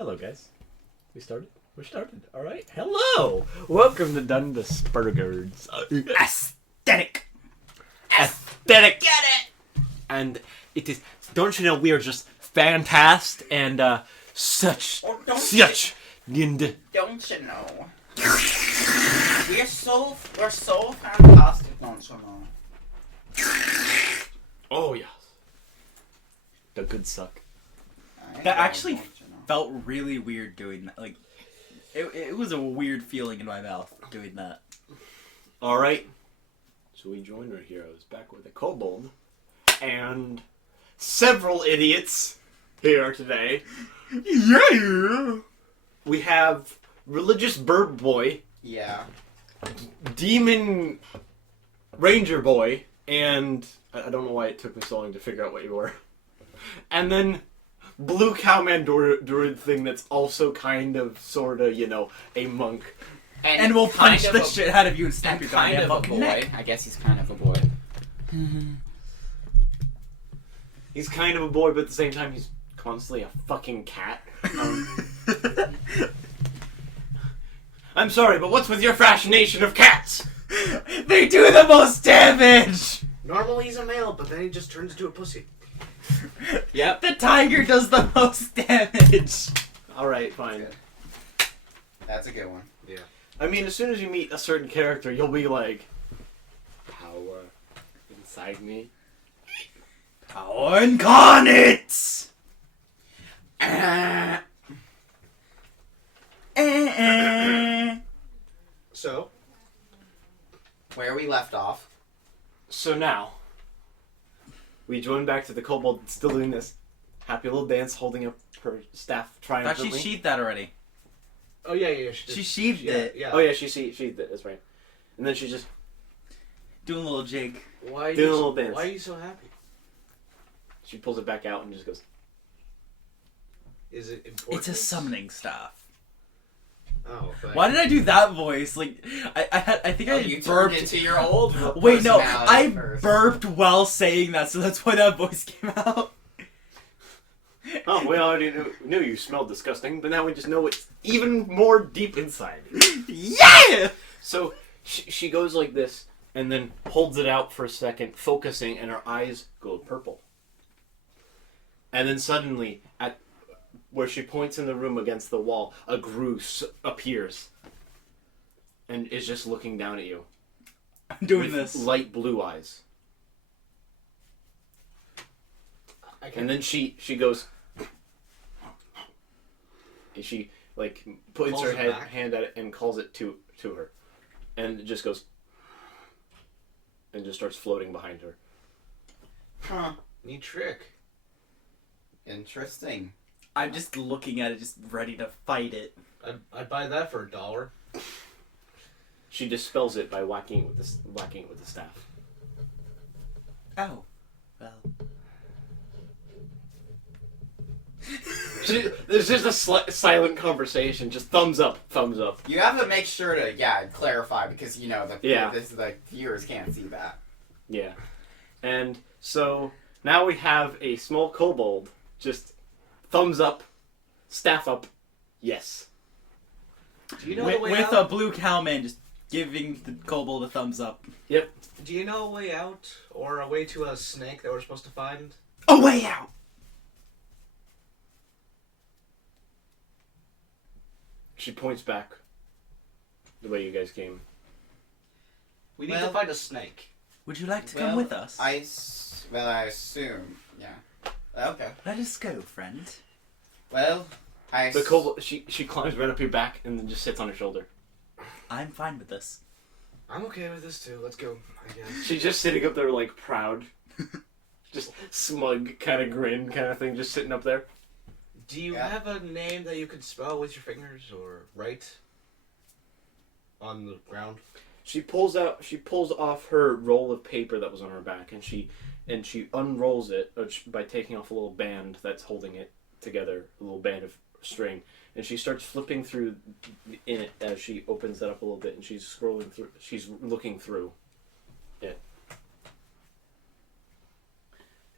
Hello, guys. We started? We're started. All right. Hello. Welcome to Dundas Burgers. Aesthetic. Aesthetic. Get it. And it is. Don't you know we are just fantastic and such. Don't you know? We're so fantastic, don't you know? Oh yes. The good suck. That actually felt really weird doing that. Like, it was a weird feeling in my mouth doing that. All right. So we joined our heroes back with a kobold and several idiots here today. Yeah. We have religious bird boy, Yeah. demon ranger boy, and I don't know why it took me so long to figure out what you were. And then blue cowman druid thing that's also kind of, sort of, a monk. And we'll punch the shit out of you and snap your kind goddamn of a fucking boy. neck. I guess he's kind of a boy. He's kind of a boy, but at the same time he's constantly a fucking cat. I'm sorry, but what's with your fascination of cats? They do the most damage! Normally he's a male, but then he just turns into a pussy. Yep. The tiger does the most damage! Alright, fine. That's a good one. Yeah. I mean, as soon as you meet a certain character, you'll be like, power inside me. Power incarnate! So, Where we left off. So now, we join back to the kobold still doing this happy little dance, holding up her staff I thought triumphantly. she sheathed that already. oh yeah. She sheathed it. Yeah. Oh yeah, she did, that's right. And then she just Doing a little jig. Why are Doing you a little dance. Why are you so happy? she pulls it back out and just goes, Is it important? It's a summoning staff. Oh, but Why did I do that voice? Like, I think I you turned burped. into your old Wait, no, personality I first. burped while saying that, so that's why that voice came out. oh, we already knew you smelled disgusting, but now we just know it's even more deep inside. Yeah! So she goes like this and then holds it out for a second, focusing, and her eyes go purple. And then suddenly, at where she points in the room against the wall, a Gru appears and is just looking down at you. I'm doing with this. light blue eyes. I can't. And then she goes. And she puts Calls her it back? hand at it and calls it to her, and it just goes, and just starts floating behind her. Huh. Neat trick. Interesting. I'm just looking at it, just ready to fight it. I'd buy that for $1. She dispels it by whacking it with the staff. Oh. Well. There's just a silent conversation, just thumbs up. You have to make sure to clarify because the viewers can't see that. Yeah, and so now we have a small kobold, just thumbs up, staff up, yes. Do you know the way With out? a blue cowman just giving the kobold a thumbs up. Yep. Do you know a way out or a way to a snake that we're supposed to find? A way out! She points back the way you guys came. We need Well- to find a snake. Would you like to come with us? I assume. Yeah. Okay. Let us go, friend. Well, The kobold, she climbs right up your back and then just sits on your shoulder. I'm fine with this. I'm okay with this too. Let's go. I guess. She's just sitting up there proud. Just smug kind of grin kind of thing, just sitting up there. Do you have a name that you could spell with your fingers or write on the ground? She pulls off her roll of paper that was on her back, and she unrolls it by taking off a little band that's holding it together, a little band of string, and she starts flipping through in it as she opens that up a little bit, and she's scrolling through. She's looking through it,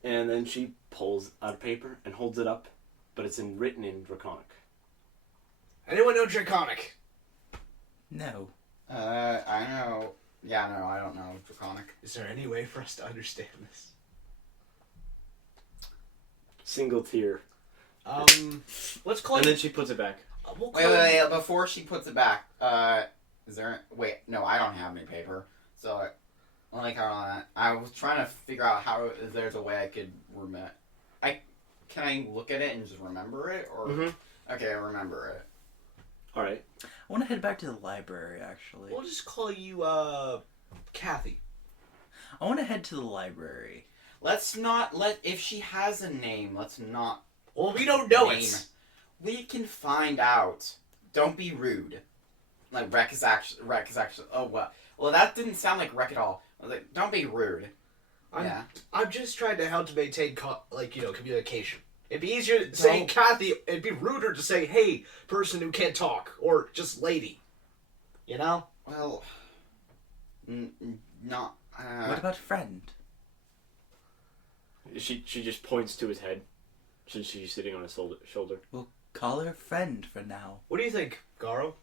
and then she pulls out a paper and holds it up, but it's written in Draconic. Anyone know Draconic? No. I know. Yeah, no, I don't know Draconic. Is there any way for us to understand this? Single tear. Let's call And you... then she puts it back. We'll call Wait, before she puts it back, is there... Wait, no, I don't have any paper. So, let me count on that. I was trying to figure out how, if there's a way I could remember... Can I look at it and just remember it? Or Okay, I remember it. Alright. I want to head back to the library, actually. We'll just call you, Kathy. I want to head to the library. Let's not if she has a name, let's not... Well, we don't know it. We can find out. Don't be rude. Like, Rec is actually... Oh, well, that didn't sound like Rec at all. I was like, don't be rude. I'm just trying to help to maintain, communication. It'd be easier to say Kathy. It'd be ruder to say, hey, person who can't talk. Or just lady. You know? Well... not... What about friend? She just points to his head, since she's sitting on his shoulder. We'll call her friend for now. What do you think, Garo?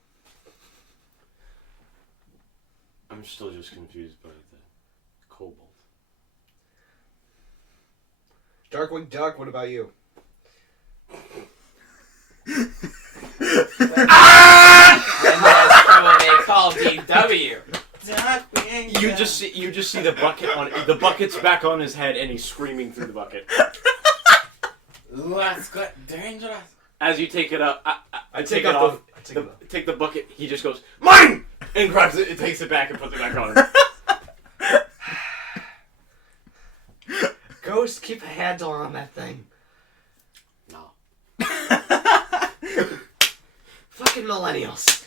I'm still just confused by the kobold. Darkwing Duck, what about you? And that's probably called DW. You just see the bucket on the bucket's back on his head, and he's screaming through the bucket. Let's go dangerous. As you take it up, I take it it off. off. Take the bucket. He just goes mine and grabs it. It takes it back and puts it back on. Ghost, keep a handle on that thing. No. Fucking millennials.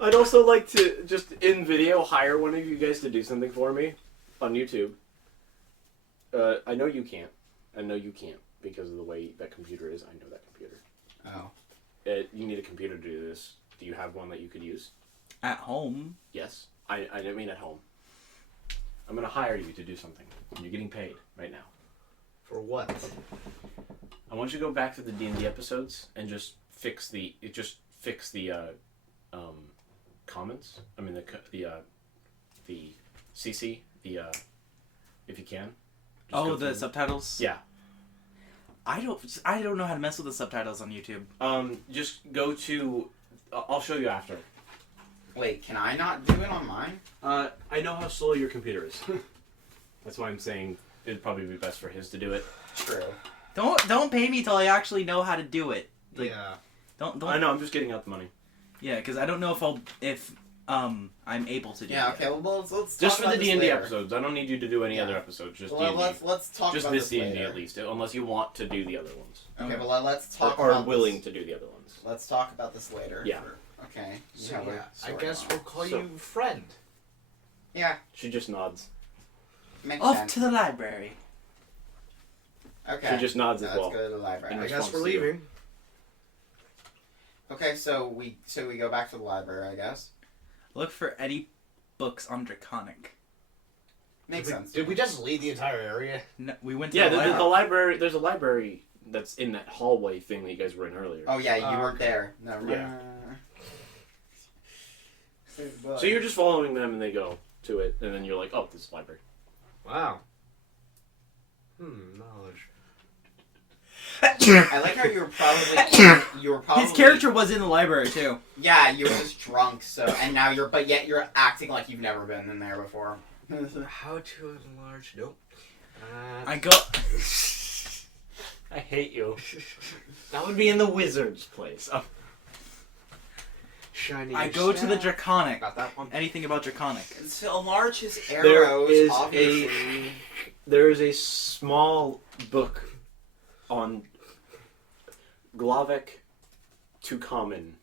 I'd also like to just in video hire one of you guys to do something for me on YouTube. I know you can't. I know you can't because of the way that computer is. I know that computer. Oh. You need a computer to do this. Do you have one that you could use? At home? Yes. I didn't mean at home. I'm going to hire you to do something. You're getting paid right now. For what? I want you to go back to the D&D episodes and just fix the comments. I mean the CC, if you can. Just The subtitles? Yeah. I don't know how to mess with the subtitles on YouTube. Just go to I'll show you after. Wait, can I not do it on mine? I know how slow your computer is. That's why I'm saying it'd probably be best for his to do it. True. Don't pay me till I actually know how to do it. Like, yeah. Don't. I know. I'm just getting out the money. Yeah, because I don't know if I'm able to do. Yeah. it. Okay. Well, let's Just talk for the about this D&D later. episodes. I don't need you to do any other episodes. Just Well, D&D. let's talk Just about this this D&D later. at least, unless you want to do the other ones. Okay, but let's talk Or about willing this. to do the other ones. Let's talk about this later. Yeah. Okay. So we're yeah, I sorting guess on. we'll call you friend. Yeah. She just nods. Makes Off sense. to the library. Okay. She just nods as Let's well. go to the library. In I response guess we're to you. leaving. Okay, so we go back to the library, I guess. Look for any books on Draconic. Makes sense. Did we just leave the entire area? No, we went to Yeah, the the library. library. There's a library that's in that hallway thing that you guys were in earlier. Oh yeah, you Oh, weren't okay. there. No. Yeah. So you're just following them, and they go to it, and then you're like, "Oh, this is the library." Wow. Knowledge. I like how you were probably His character was in the library too. Yeah, you were just drunk, so and now yet you're acting like you've never been in there before. How to enlarge? Nope. I go. I hate you. That would be in the wizard's place. Oh. Shiny. I go to the Draconic. Got that one. Anything about Draconic? To enlarge his arrows, obviously. There is a small book on Glavic to Common.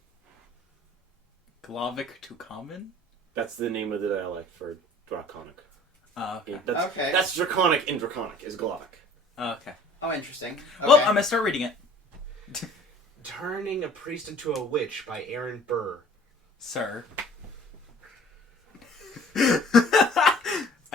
Glavic to common? That's the name of the dialect for Draconic. Okay. Okay. That's Draconic in Draconic, is Glavic. Okay. Oh, interesting. Okay. Well, I'm gonna start reading it. Turning a Priest into a Witch by Aaron Burr. Sir.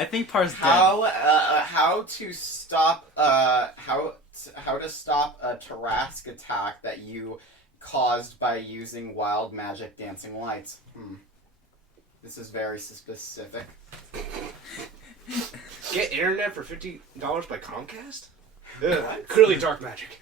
I think Par's dead. How to stop how to stop a Tarask attack that you caused by using wild magic dancing lights. This is very specific. Get internet for $50 by Comcast? Clearly dark magic.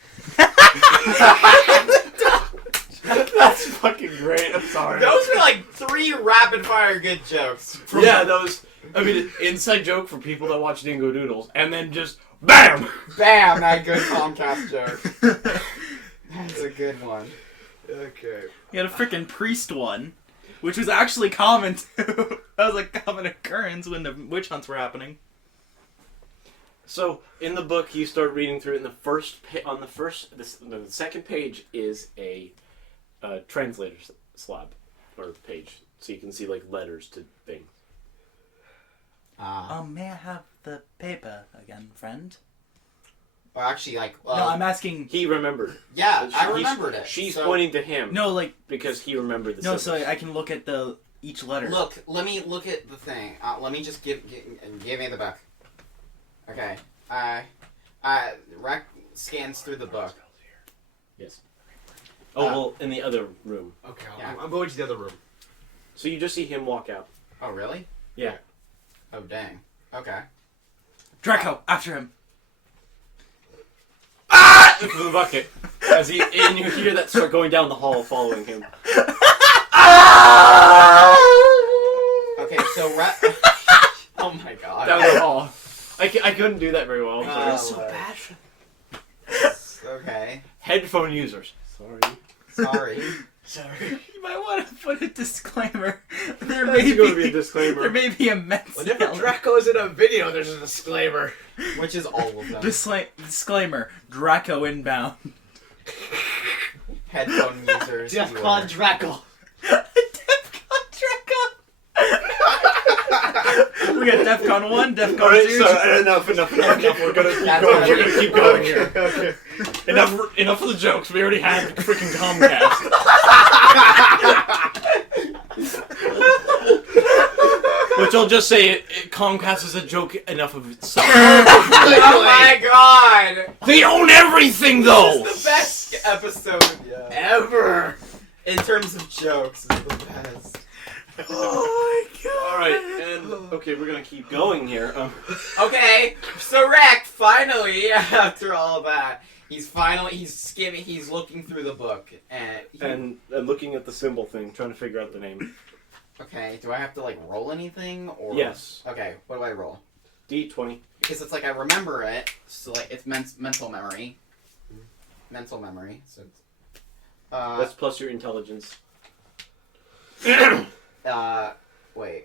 That's fucking great. I'm sorry. Those are like 3 rapid fire good jokes. Yeah, those. I mean, inside joke for people that watch Dingo Doodles, and then just BAM! Bam! That good Comcast joke. That's a good one. Okay. You had a freaking priest one, which was actually common too. That was a common occurrence when the witch hunts were happening. So in the book, you start reading through it, and the second page is a translator's slab or page, so you can see like letters to things. May I have the paper again, friend? Or actually, like, No, I'm asking. He remembered. yeah, I remembered it. She's So- pointing to him. No, like because he remembered the. no, symbols. so I can look at each letter. Look, let me look at the thing. Let me just give me the book. Okay. Rec scans through the book. Yes. Oh well, in the other room. Okay, Yeah. I'm going to the other room. So you just see him walk out. Oh, really? Yeah. Oh, dang. Okay. Draco, after him. Into the bucket. And you hear that start going down the hall, following him. Okay, so oh my god. Down the hall. I couldn't do that very well. I'm sorry. Oh, okay. Headphone users. Sorry. You might want to put a disclaimer. There There's may going to be a be disclaimer. there may be immense. Whenever yelling. Draco is in a video, there's a disclaimer. Which is all of them. Disclaimer: Draco inbound. Headphone users. Defcon beware. Draco. Defcon Draco. We got Defcon 1, Defcon Alright, 2. so enough. We're gonna keep That's going. what We're I gonna mean. keep going Okay, here. okay. Enough of the jokes. We already had freaking Comcast. Which I'll just say, Comcast is a joke enough of itself. Oh my god! They own everything, though. This is the best episode Ever. in terms of jokes. It's the best. Oh my god. All right, and okay, we're gonna keep going here. Okay, so Rex finally, after all that, he's looking through the book And looking at the symbol thing, trying to figure out the name. Okay, do I have to like roll anything or? Yes. Okay, what do I roll? D20. Because it's like I remember it, so like it's mental memory. Mental memory. So it's, That's plus your intelligence. wait.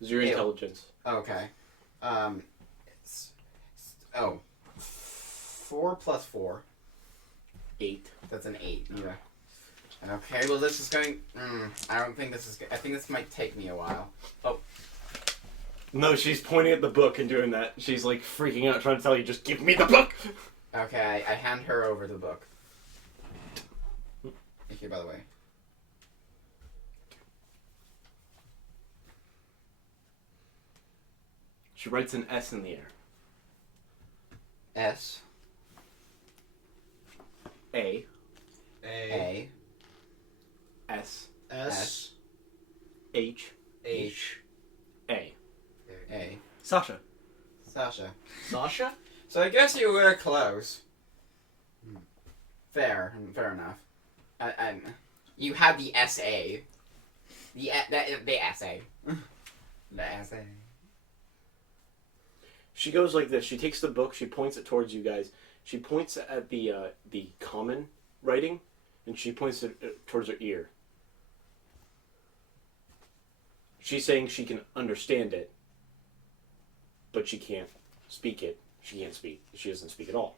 Is your Ew. intelligence. Okay. It's, 4 plus 4. 8. That's an 8. Yeah. Okay, well this is going. I don't think this is. I think this might take me a while. Oh. No, she's pointing at the book and doing that. She's like freaking out, trying to tell you, just give me the book. Okay, I hand her over the book. Thank you, by the way. She writes an S in the air. S. A. A. S. S. H. H. A. A. Sasha. Sasha. Sasha? So I guess you were close. Fair enough. You had the SA. The essay. The essay. She goes like this. She takes the book. She points it towards you guys. She points at the common writing, and she points it towards her ear. She's saying she can understand it, but she can't speak it. She can't speak. She doesn't speak at all.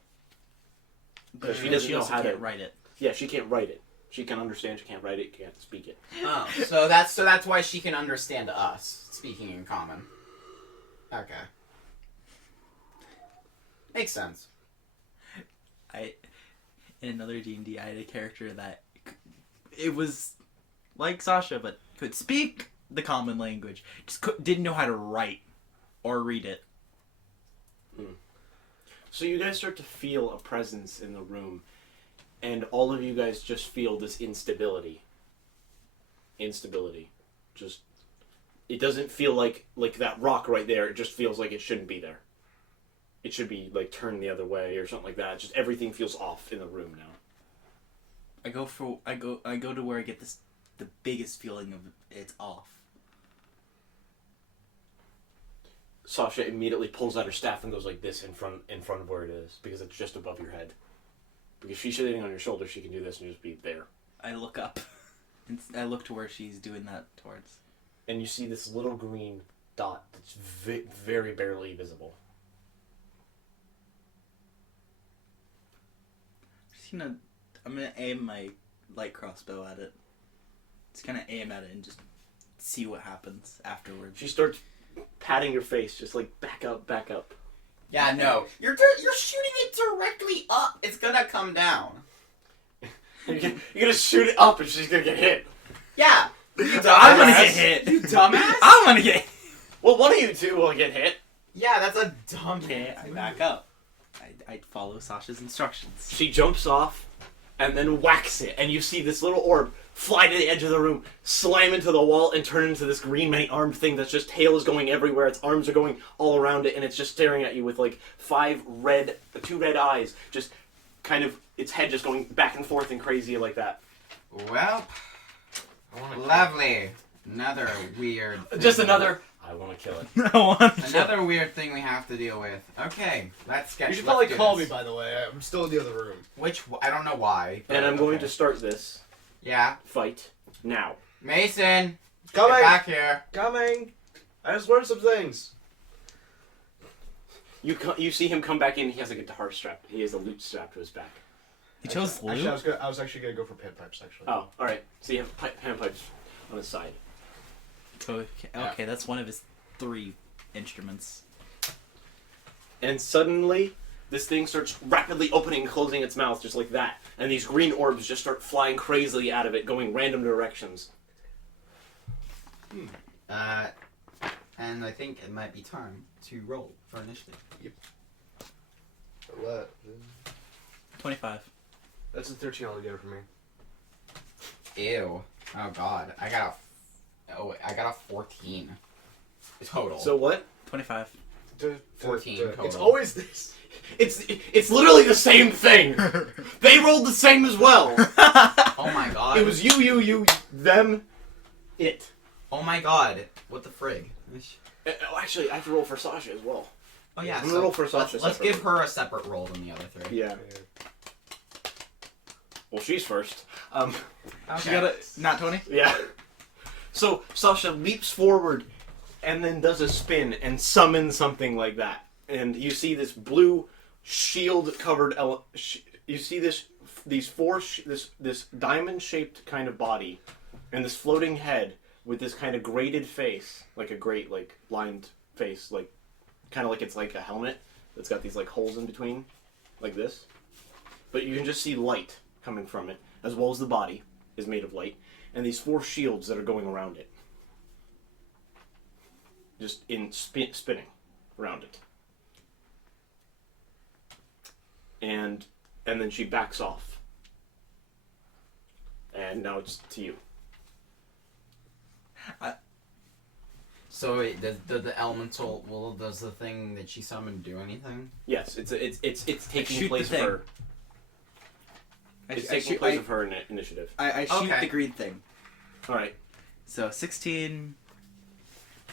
But she doesn't know also how to can't write it. Yeah, she can't write it. She can understand. She can't write it. Can't speak it. Oh, so that's why she can understand us speaking in common. Okay. Makes sense. In another D&D, I had a character that it was like Sasha, but could speak the common language, just didn't know how to write. or read it. So you guys start to feel a presence in the room, and all of you guys just feel this instability. Just, it doesn't feel like that rock right there. It just feels like it shouldn't be there. It should be like turned the other way or something like that. Just everything feels off in the room now. I go to where I get the biggest feeling of it's off. Sasha immediately pulls out her staff and goes like this in front of where it is, because it's just above your head. Because she's sitting on your shoulder, she can do this and just be there. I look up. I look to where she's doing that towards. And you see this little green dot that's very barely visible. I'm gonna aim my light crossbow at it. Just kind of aim at it and just see what happens afterwards. She starts patting your face, just like back up. Yeah, no. You're shooting it directly up. It's gonna come down. You're gonna shoot it up and she's gonna get hit. Yeah. I'm gonna get hit. You dumbass. I'm gonna get hit. Well, one of you two will get hit. Yeah, that's a dumb. Okay, I back up. I follow Sasha's instructions. She jumps off and then whacks it, and you see this little orb fly to the edge of the room, slam into the wall, and turn into this green many-armed thing that's just tail is going everywhere, its arms are going all around it, and it's just staring at you with like two red eyes, just kind of, its head just going back and forth and crazy like that. Well, lovely. Another weird. Just another, I want to kill it. Another weird thing we have to deal with. Okay, let's get. You should probably call me, by the way. I'm still in the other room. I don't know why. And I'm going to start this fight now. Mason, Coming. get back here. Coming. I just learned some things. You see him come back in. He has a guitar strap. He has a lute strap to his back. He chose blue? Actually, I was actually gonna go for panpipes. Actually. Oh, all right. So you have panpipes on his side. Okay, that's one of his 3 instruments. And suddenly, this thing starts rapidly opening and closing its mouth just like that. And these green orbs just start flying crazily out of it, going random directions. And I think it might be time to roll for initiative. Yep. What? 25. That's a 13 altogether for me. Ew. Oh God. I got a 14 total. So what? 25. 14 total. It's always this. It's literally the same thing. They rolled the same as well. Oh my God. It was you, them, it. Oh my God. What the frig? Actually, I have to roll for Sasha as well. Oh yeah. I'm gonna roll for Sasha Let's give separately. her a separate roll than the other 3. Yeah. Well, she's first. Okay. She got a not 20? Yeah. So Sasha leaps forward and then does a spin and summons something like that. And you see this blue shield-covered you see this diamond-shaped kind of body and this floating head with this kind of grated face, like a great lined face, like kind of like it's like a helmet that's got these like holes in between, like this. But you can just see light coming from it, as well as the body is made of light, and these 4 shields that are going around it. Just in spinning around it. And then she backs off. And now it's to you. So wait, does the elemental? Well, does the thing that she summoned do anything? Yes, it's taking shoot place the of thing. her. It's taking place of her initiative. I shoot Okay. the green thing. All right. So 16.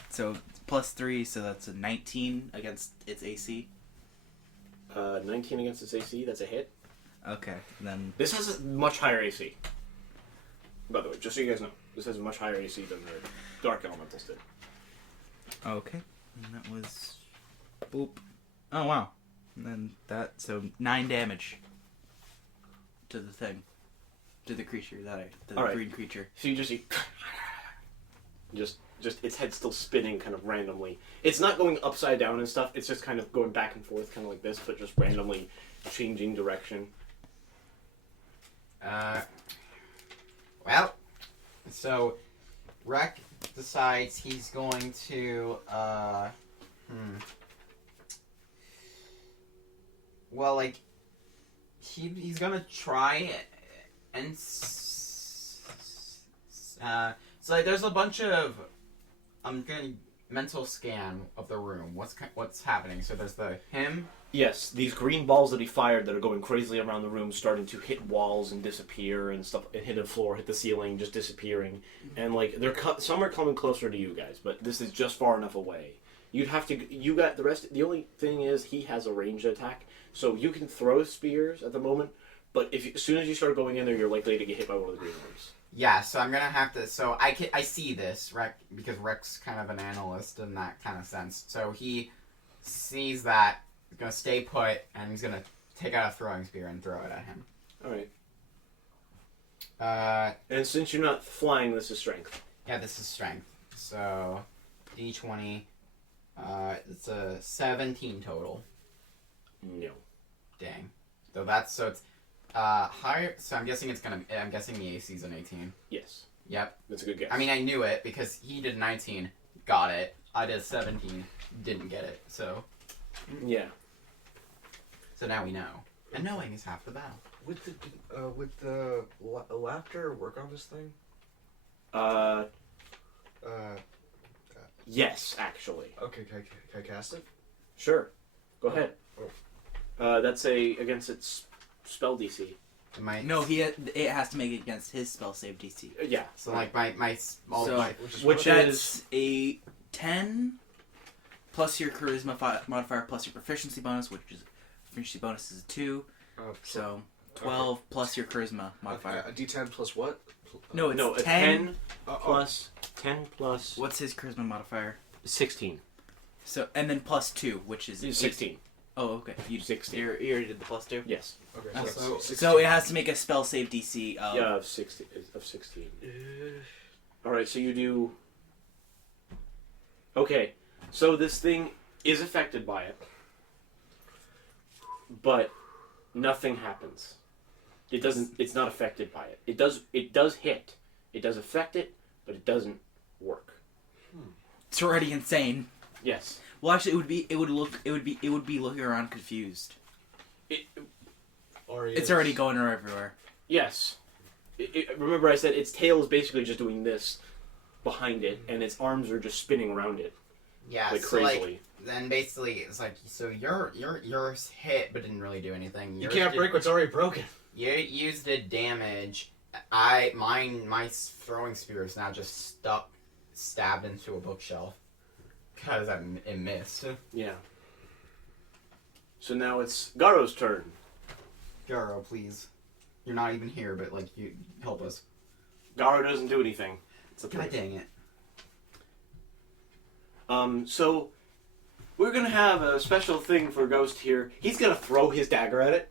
So plus 3, so that's a 19 against its AC. 19 against its AC. That's a hit. Okay, then This has a much higher AC. By the way, just so you guys know, this has a much higher AC than the Dark Elementals did. okay, and that was boop. Oh wow, and then so 9 damage to the thing, to the creature to the All right. green creature. So you just see, just its head still spinning kind of randomly. It's not going upside down and stuff. It's just kind of going back and forth, kind of like this, but just randomly changing direction. Well, so Rek decides he's going to Well, like, he's gonna try and so like there's a bunch of I'm gonna mental scan of the room. What's happening? So there's him. Yes, these green balls that he fired that are going crazily around the room, starting to hit walls and disappear and stuff, and hit the floor, hit the ceiling, just disappearing. And like some are coming closer to you guys, but this is just far enough away. You'd have to. You got the rest. The only thing is he has a ranged attack, so you can throw spears at the moment. But as soon as you start going in there, you're likely to get hit by one of the green ones. Yeah, so I'm gonna have to. So I see this, right? Because Rick's kind of an analyst in that kind of sense. So he sees that. He's gonna stay put, and he's gonna take out a throwing spear and throw it at him. All right. And since you're not flying, this is strength. Yeah, this is strength. So D20. It's a 17 total. No. Dang. So it's higher. So I'm guessing I'm guessing the AC is an 18. Yes. Yep. That's a good guess. I mean, I knew it because he did 19, got it. I did 17, didn't get it. So. Yeah. So now we know. And knowing is half the battle. Would the laughter work on this thing? Yes, actually. Okay, can I cast it? Sure. Go ahead. That's against its spell DC. No, it has to make it against his spell save DC. Yeah. So like my which that's a 10 plus your charisma modifier plus your proficiency bonus, which is proficiency bonus is a 2. So 12 plus your charisma modifier. A D10 plus what? No, it's a 10 plus 10 plus. What's his charisma modifier? 16. So and then plus 2, which is 16. Oh, okay. You 16. You already did the plus 2. Yes. Okay. So it has to make a spell save DC. Of 16. All right. So you do. Okay. So this thing is affected by it, but nothing happens. It doesn't. It's not affected by it. It does. It does hit. It does affect it, but it doesn't work. It's already insane. Yes. Well, actually, it would be looking around confused. It's already going everywhere. Yes. Remember, I said its tail is basically just doing this behind it, and its arms are just spinning around it. Yeah. Like so crazily. like then basically it's like so you're hit but didn't really do anything. You can't break what's already broken. You used the damage. My throwing spear is now just stabbed into a bookshelf because it missed. Yeah. So now it's Garo's turn. Garo, please. You're not even here, but like you help us. Garo doesn't do anything. It's a God dang it. So we're gonna have a special thing for Ghost here. He's gonna throw his dagger at it.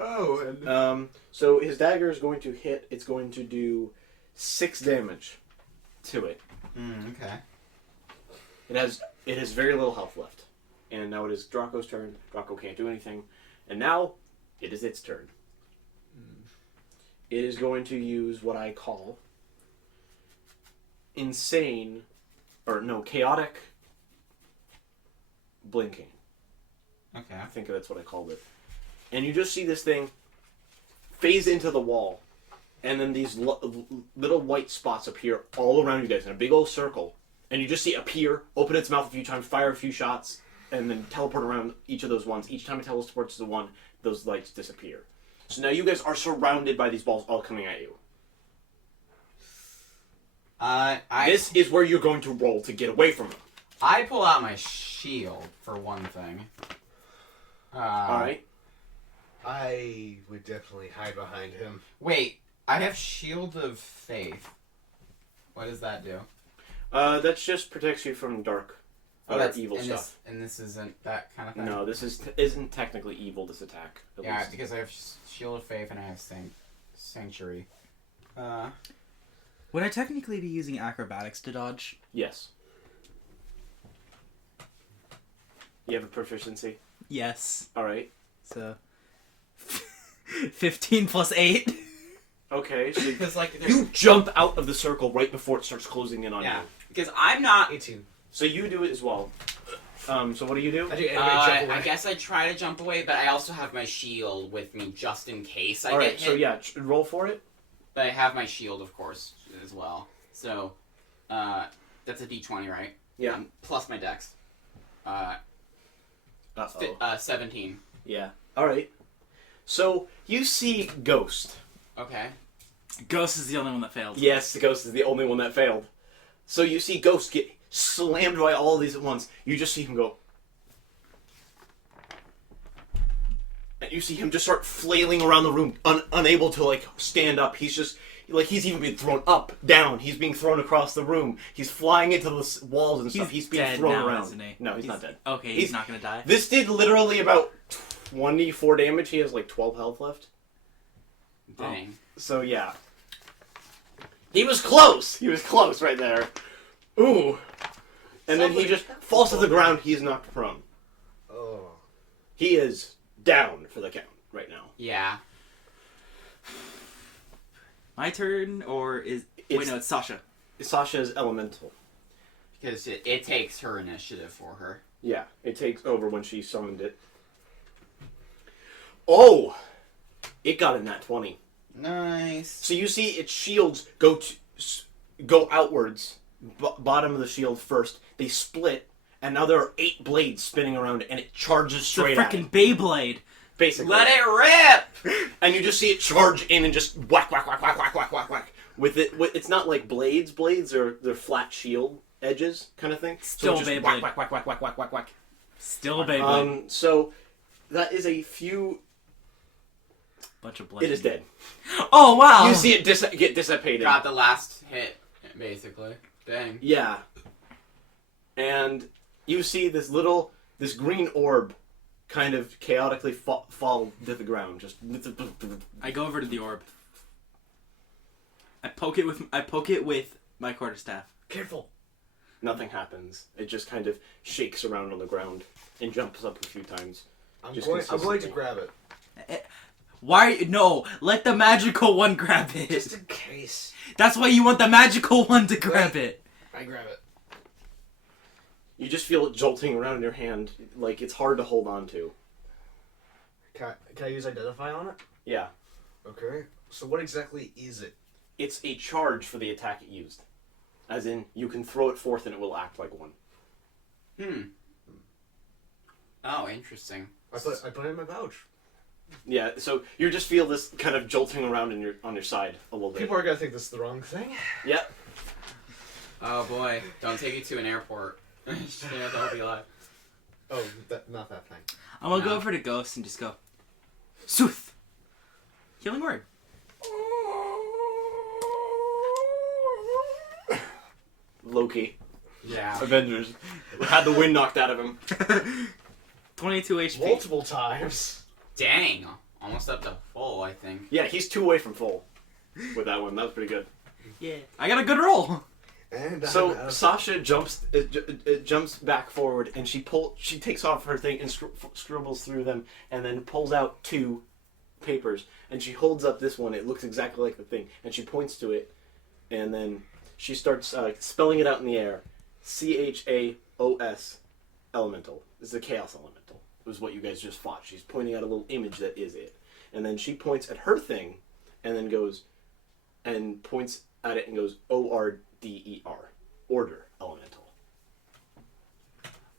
Oh, and So his dagger is going to hit. It's going to do 6 damage to it. okay. It has very little health left, and now it is Draco's turn. Draco can't do anything, and now it is its turn. It is going to use what I call chaotic blinking. Okay. I think that's what I called it. And you just see this thing phase into the wall, and then these little white spots appear all around you guys in a big old circle. And you just see it appear, open its mouth a few times, fire a few shots, and then teleport around each of those ones. Each time it teleports to one, those lights disappear. So now you guys are surrounded by these balls all coming at you. This is where you're going to roll to get away from them. I pull out my shield for one thing. Alright. I would definitely hide behind him. Wait, I have Shield of Faith. What does that do? That just protects you from dark, that's evil stuff. This isn't that kind of thing? No, this isn't technically evil, this attack. At least. Because I have Shield of Faith and I have Sanctuary. Would I technically be using acrobatics to dodge? Yes. You have a proficiency? Yes. Alright. So 15 plus 8. Okay, so Because you jump out of the circle right before it starts closing in on you. Because I'm not. 18. So you do it as well. So what do you do? I do animate jump away. I guess I try to jump away, but I also have my shield with me just in case I All get right. hit. So yeah, roll for it. But I have my shield, of course, as well. So, that's a d20, right? Yeah. Plus my dex. Uh-oh. 17. Yeah. All right. So you see Ghost. Okay. Ghost is the only one that failed. Yes, the Ghost is the only one that failed. So you see Ghost get slammed by all these at once. You just see him go. And you see him just start flailing around the room, unable to, like, stand up. He's just, like, he's even being thrown up, down. He's being thrown across the room. He's flying into the walls and stuff. He's being dead thrown now, around. isn't he? No, he's not dead. Okay, he's not gonna die. This did literally about 24 damage. He has, like, 12 health left. Dang. So, yeah. He was close! He was close right there. Ooh. And then he just falls to the ground. He is knocked prone. Oh. He is down for the count right now. Yeah. My turn, or is... Wait, no, it's Sasha. Sasha's elemental. Because it takes her initiative for her. Yeah, it takes over when she summoned it. Oh! It got a nat 20. Nice. So you see its shields go outwards. Bottom of the shield first. They split, and now there are 8 blades spinning around, and it charges It's a straight at freaking it. Beyblade. Basically. Let it rip! And you just see it charge in and just whack, whack, whack, whack, whack, whack, whack, whack. It's not like blades. Blades are they're flat shield edges kind of thing. Still so it's just Beyblade. whack, whack, whack, whack, whack, whack, whack. Still a Beyblade. So that is a few. Bunch of blades. It is dead. Oh, wow! You see it get dissipated. Got the last hit, basically. Dang. Yeah. And you see this green orb kind of chaotically fall to the ground. Just. I go over to the orb. I poke it with my quarterstaff. Careful. Nothing happens. It just kind of shakes around on the ground and jumps up a few times. I'm Just going to consistently. grab it. Why? No, let the magical one grab Just it. in case. That's why you want the magical one to grab it. I grab it. You just feel it jolting around in your hand, like it's hard to hold on to. Can I use Identify on it? Yeah. Okay. So what exactly is it? It's a charge for the attack it used. As in, you can throw it forth and it will act like one. Oh, interesting. I put it in my pouch. Yeah, so you just feel this kind of jolting around on your side a little bit. People are gonna think this is the wrong thing. Yep. Oh boy, don't take it to an airport. Yeah, that'll be alive. Oh, not that thing. I'm gonna No. go over to Ghost and just go, Sooth! Healing word. Loki. Yeah. Avengers. Had the wind knocked out of him. 22 HP. Multiple times. Dang. Almost up to full, I think. Yeah, he's 2 away from full with that one. That was pretty good. Yeah. I got a good roll. And So Sasha jumps back forward, and she takes off her thing and scribbles through them, and then pulls out 2 papers, and she holds up this one. It looks exactly like the thing, and she points to it, and then she starts spelling it out in the air. CHAOS elemental. This is a chaos elemental. It was what you guys just fought. She's pointing out a little image that is it, and then she points at her thing, and then goes and points at it and goes ORDER, order elemental.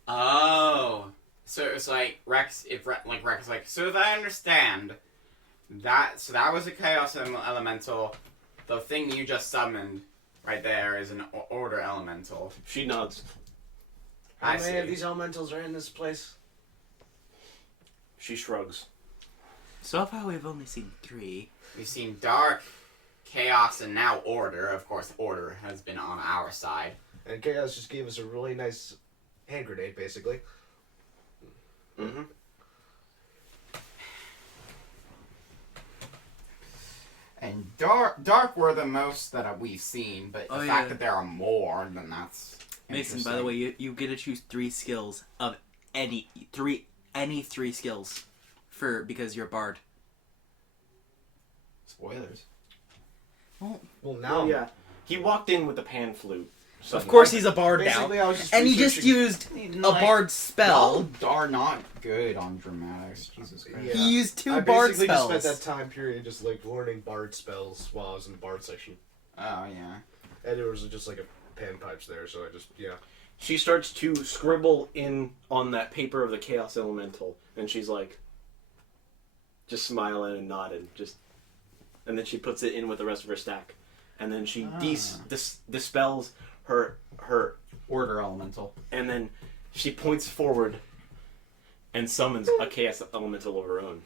Oh. So it's like Rex is like, so if I understand that was a chaos elemental. The thing you just summoned right there is an order elemental. She nods. How I many see. of these elementals are in this place? She shrugs. So far, we've only seen 3. We've seen dark, chaos, and now order. Of course, order has been on our side. And Chaos just gave us a really nice hand grenade, basically. Mm-hmm. And dark were the most that we've seen, but Oh, the yeah. fact that there are more, then that's Mason, by the way, you get to choose 3 skills of any 3 skills because you're a bard. Spoilers. Well, Well, now Oh yeah. He walked in with the pan flute. Of course, he's a bard now, Basically, I was just and he just researching- used a bard spell. Y'all are not good on dramatics. Jesus Christ. Yeah. He used two I bard basically spells. just spent that time period just like learning bard spells while I was in the bard section, Oh yeah. and there was just like a panpipes there, so I just She starts to scribble in on that paper of the Chaos Elemental, and she's like, just smiling and nodding, and then she puts it in with the rest of her stack, and then she dispels her, Order elemental. and then she points forward and summons a Chaos Elemental of her own,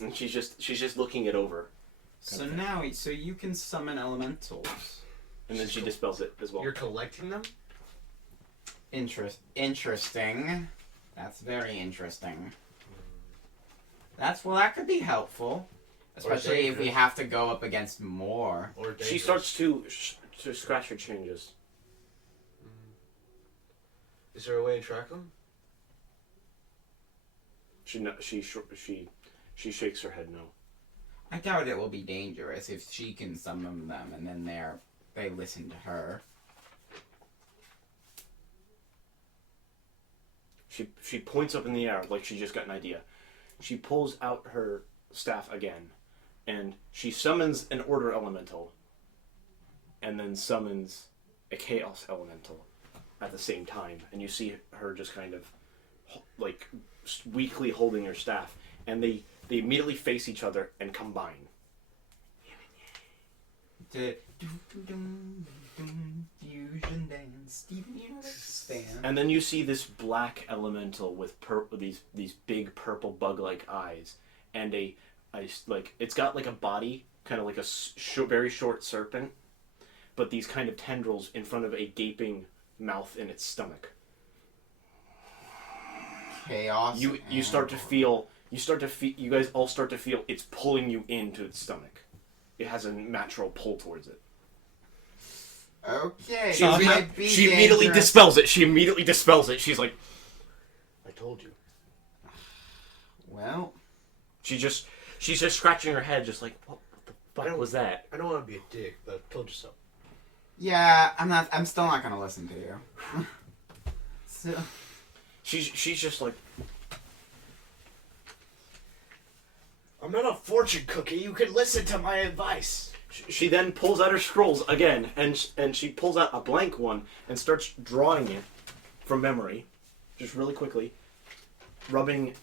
and she's just looking it over, So now, so you can summon elementals. and then she dispels it as well. You're collecting them. Interesting. That's very interesting. That could be helpful, especially if we have to go up against more. Or dangerous. She starts to scratch her changes. Is there a way to track them? She shakes her head no. I doubt it will be dangerous if she can summon them and then they listen to her. She points up in the air like she just got an idea. She pulls out her staff again, and she summons an Order Elemental, and then summons a Chaos Elemental at the same time. And you see her just kind of like weakly holding her staff, and they immediately face each other and combine. Fusion dance. Steven Universe dance. And then you see this black elemental with these big purple bug-like eyes, and it's got like a body, kind of like a very short serpent, but these kind of tendrils in front of a gaping mouth in its stomach. Chaos. You guys all start to feel it's pulling you into its stomach. It has a natural pull towards it. Okay. She She immediately dispels it. She's like, I told you. Well, she's just scratching her head, just like, what the fuck was that? I don't want to be a dick, but I told you so. yeah, I'm still not gonna listen to you. So, She's just like, I'm not a fortune cookie. You can listen to my advice. she then pulls out her scrolls again, and she pulls out a blank one and starts drawing it from memory, just really quickly, rubbing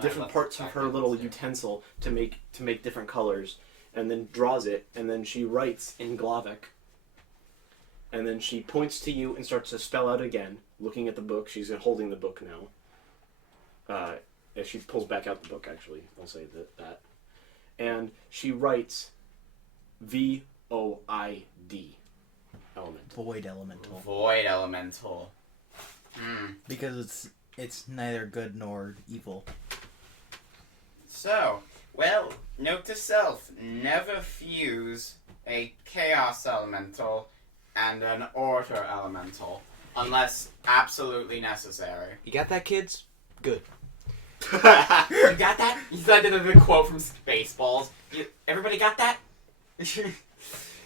different parts of her little utensil to make different colors, and then draws it, and then she writes in Glavic, and then she points to you and starts to spell out again, looking at the book. She's holding the book now. As she pulls back out the book, actually, I'll say that. And she writes VOID element. Void elemental. void elemental. Because it's neither good nor evil. So, well, note to self: never fuse a chaos elemental and an order elemental unless absolutely necessary. You got that, kids? Good. You got that? You said that a quote from Spaceballs. Everybody got that?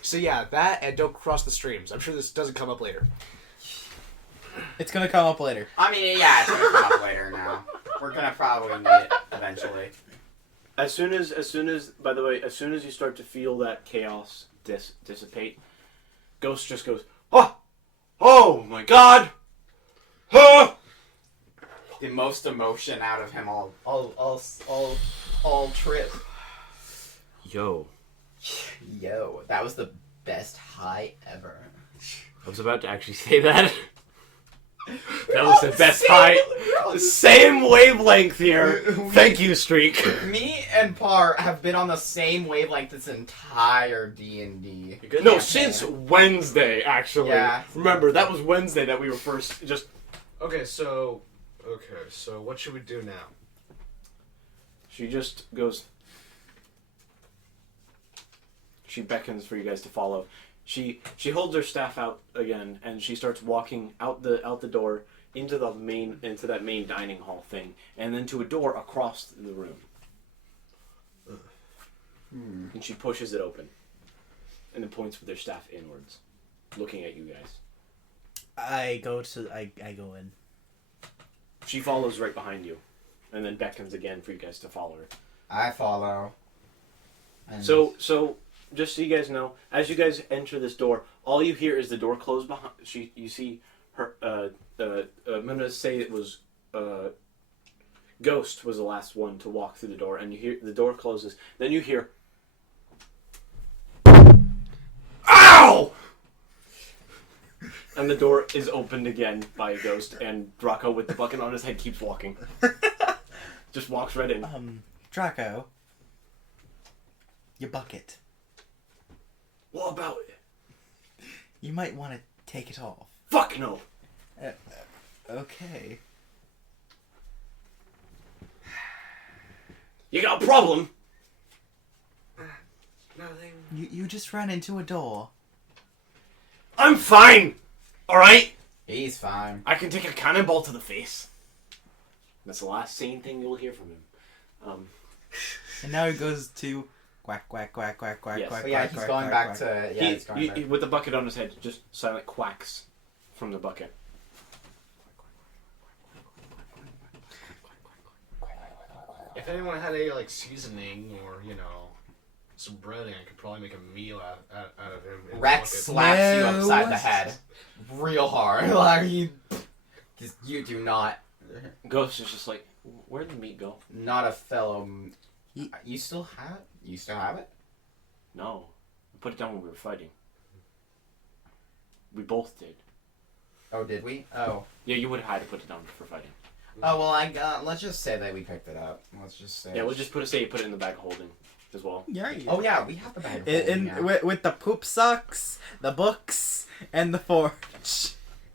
So yeah, that and don't cross the streams. I'm sure this doesn't come up later. It's gonna come up later. I mean, yeah, it's gonna come up later now. We're gonna probably need it eventually. As soon as you start to feel that chaos dissipate, Ghost just goes, oh my god, The most emotion out of him all trip. Yo, Yo, that was the best high ever. I was about to actually say that. That was the best high. Same wavelength here. Thank you, Streak. Me and Par have been on the same wavelength this entire D&D. No, since Wednesday, actually. Yeah. Remember, that was Wednesday that we were first just... Okay, so what should we do now? She just goes... She beckons for you guys to follow. She holds her staff out again, and she starts walking out the door into that main dining hall thing, and then to a door across the room. And she pushes it open, and then points with her staff inwards. looking at you guys. I go in. She follows right behind you, and then beckons again for you guys to follow her. I follow. And So just so you guys know, as you guys enter this door, all you hear is the door close behind. You see her. I'm gonna say it was. Ghost was the last one to walk through the door, and you hear the door closes. Then you hear, "Ow!" And the door is opened again by a ghost, and Draco with the bucket on his head keeps walking. Just walks right in. Draco. Your bucket. What about it? You might want to take it off. Fuck no. Okay. You got a problem? Nothing. You just ran into a door. I'm fine. All right. he's fine. I can take a cannonball to the face. That's the last sane thing you'll hear from him. And now he goes to quack quack quack quack quack Yes. quack. But yeah, quack, he's quack, going quack, back quack. to. Yeah, he's going back. With the bucket on his head, just silent quacks from the bucket. If anyone had any like seasoning or some breading, I could probably make a meal out of him. in the Rex bucket. slaps you No. upside the head, real hard. Like you do not. Ghost is just like, where'd the meat go? Not a fellow. You still have it? You still have it? No. We put it down when we were fighting. We both did. Oh, did we? Oh. Yeah, you would have had to put it down for fighting. Oh well, let's just say that we picked it up. Let's just say. Yeah, we'll just put it in the bag of holding as well. Yeah. Oh yeah, we have the bag. Of In, holding, yeah. with the poop socks, the books, and the forge.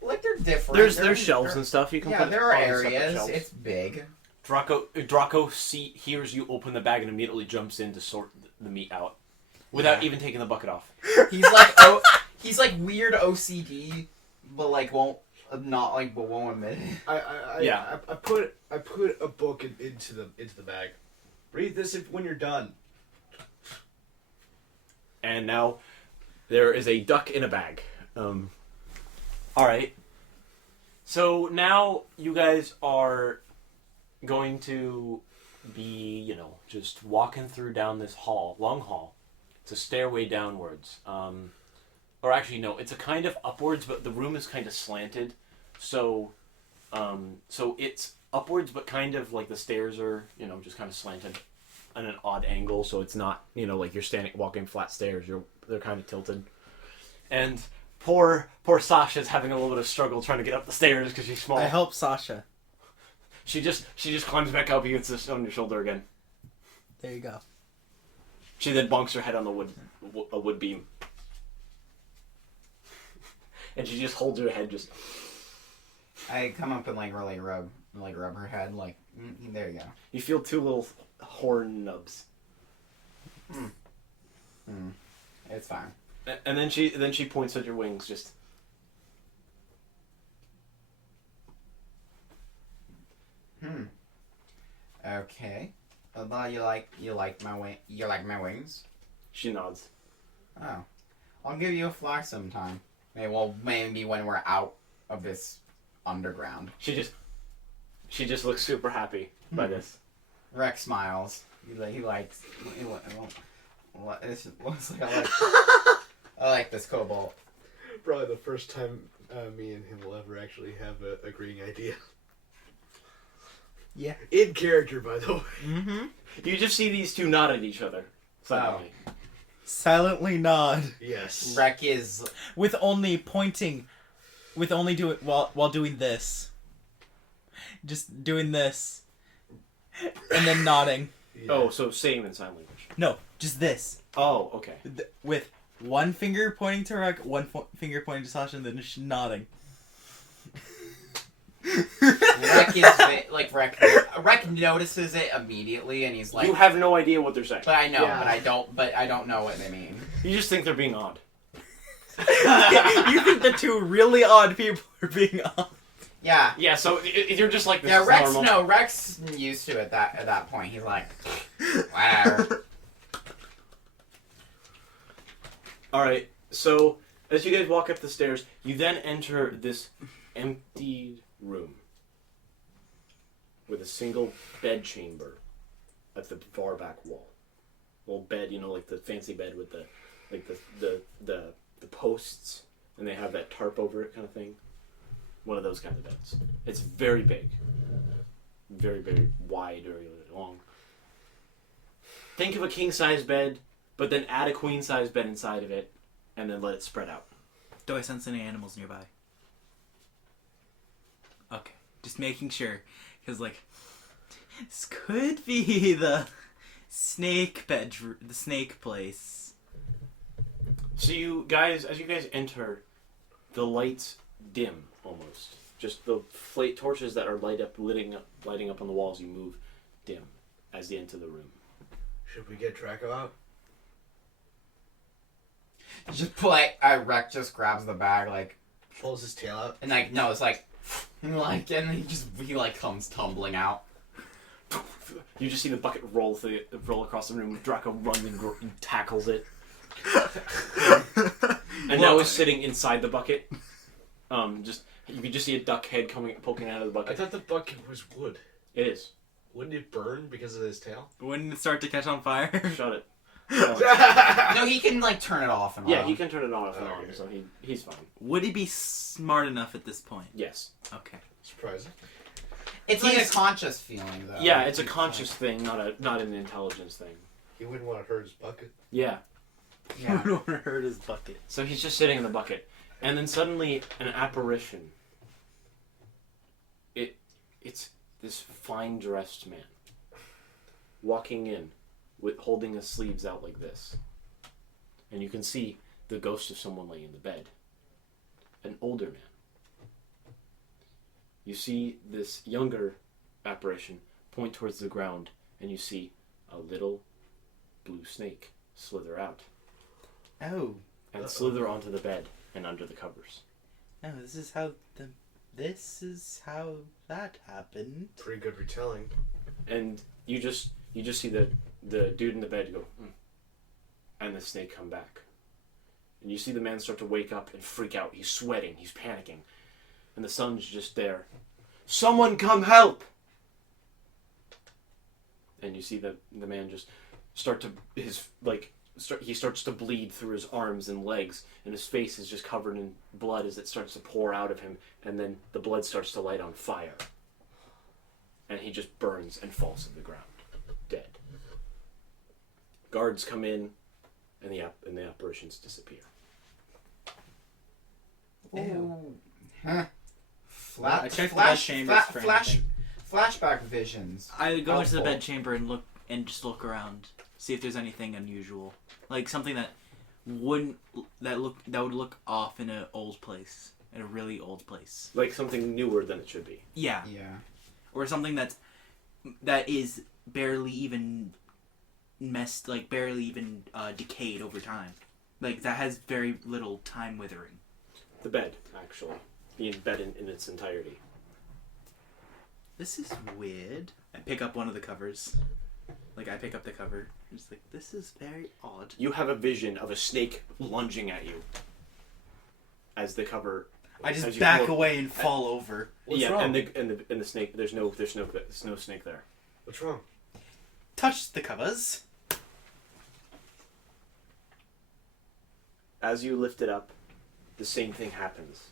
Like they're different. There's shelves and stuff you can Yeah, put. there are on separate areas. shelves. It's big. Draco hears you open the bag and immediately jumps in to sort the meat out, without even taking the bucket off. He's like weird OCD, but like won't admit it. I put a book into the bag. Read this when you're done. And now there is a duck in a bag. All right. So now you guys are going to be, just walking down this long hall. It's a stairway downwards. Or actually, no, it's a kind of upwards, but the room is kind of slanted. So it's upwards, but kind of like the stairs are, just kind of slanted at an odd angle. So it's not, like you're walking flat stairs. They're kind of tilted. And poor Sasha's having a little bit of struggle trying to get up the stairs because she's small. I help Sasha. She just climbs back up against on your shoulder again. There you go. She then bonks her head on a wood beam. And she just holds her head just... I come up and really rub her head. There you go. You feel two little horn nubs. It's fine. And then she points at your wings just... Okay. Although you like my wings? She nods. Oh. I'll give you a fly sometime. Maybe when we're out of this underground. She just looks super happy by this. Rex smiles. He likes. I like this cobalt. Probably the first time me and him will ever actually have a agreeing idea. Yeah. In character, by the way. Mm-hmm. You just see these two nod at each other. Suddenly. Silently nod. Yes. Rex is With only pointing. With only doing while doing this. Just doing this. And then nodding. Yeah. Oh, so same in sign language. No, just this. Oh, okay. With one finger pointing to Rek, one finger pointing to Sasha, and then just nodding. Rex is Rex notices it immediately, and he's like, You have no idea what they're saying. But I know, Yeah. but I don't know what they mean. You just think they're being odd. You think the two really odd people are being odd. Yeah. Yeah, so you're just like, this Yeah, is Rex. normal. No, Rex used to it at that point. He's like, whatever. All right, so As you guys walk up the stairs, you then enter this empty room with a single bed chamber at the far back wall. Little bed, like the fancy bed with the posts, and they have that tarp over it kind of thing. One of those kinds of beds. It's very big. Very, very wide or long. Think of a king-size bed, but then add a queen-size bed inside of it, and then let it spread out. Do I sense any animals nearby? Okay, just making sure, because this could be the snake the snake place. So as you guys enter, the lights dim almost. Just the torches that are lighting up on the walls. You move dim as you enter the room. Should we get Draco out? Just Rec just grabs the bag, Pulls his tail out. and no, it's and he comes tumbling out. You just see the bucket roll across the room. Draco runs and tackles it. And now he's sitting inside the bucket. You can just see a duck head poking out of the I bucket. thought the bucket was wood. It is. Wouldn't it burn because of his tail? Wouldn't it start to catch on fire? Shut it. No, he can turn it off and on. Yeah, he can turn it on and on, so he's fine. Would he be smart enough at this point? Yes. Okay. Surprising. It's like a conscious feeling, though. Yeah, it's a conscious thing, not an intelligence thing. He wouldn't want to hurt his bucket. Yeah. Yeah. I don't want to hurt his bucket. So he's just sitting in the bucket, and then suddenly an apparition. It's this fine-dressed man walking in, holding his sleeves out like this, and you can see the ghost of someone laying in the bed. An older man. You see this younger apparition point towards the ground, and you see a little blue snake slither out. Oh. And slither onto the bed and under the covers. No, this is how that happened. Pretty good retelling. And you just see the dude in the bed go, and the snake come back. And you see the man start to wake up and freak out. He's sweating. He's panicking. And the son's just there. Someone come help! And you see the man just he starts to bleed through his arms and legs, and his face is just covered in blood as it starts to pour out of him, and then the blood starts to light on fire. And he just burns and falls to the ground, dead. Guards come in, and the apparitions disappear. Ew. I checked the bed chambers for anything. Flashback visions. I go into the Helpful. bed chamber and look around, see if there's anything unusual, like something that would look off in an old place, in a really old place. Like something newer than it should be. Yeah. Yeah. Or something that is barely even decayed over time, like that has very little time withering. The bed, actually. The bed in its entirety. This is weird. I pick up one of the covers. I pick up the cover. It's this is very odd. You have a vision of a snake lunging at you. As the cover. I just as you back look- away and fall over. What's yeah, wrong? and the snake. There's no snake there. What's wrong? Touch the covers. As you lift it up, the same thing happens.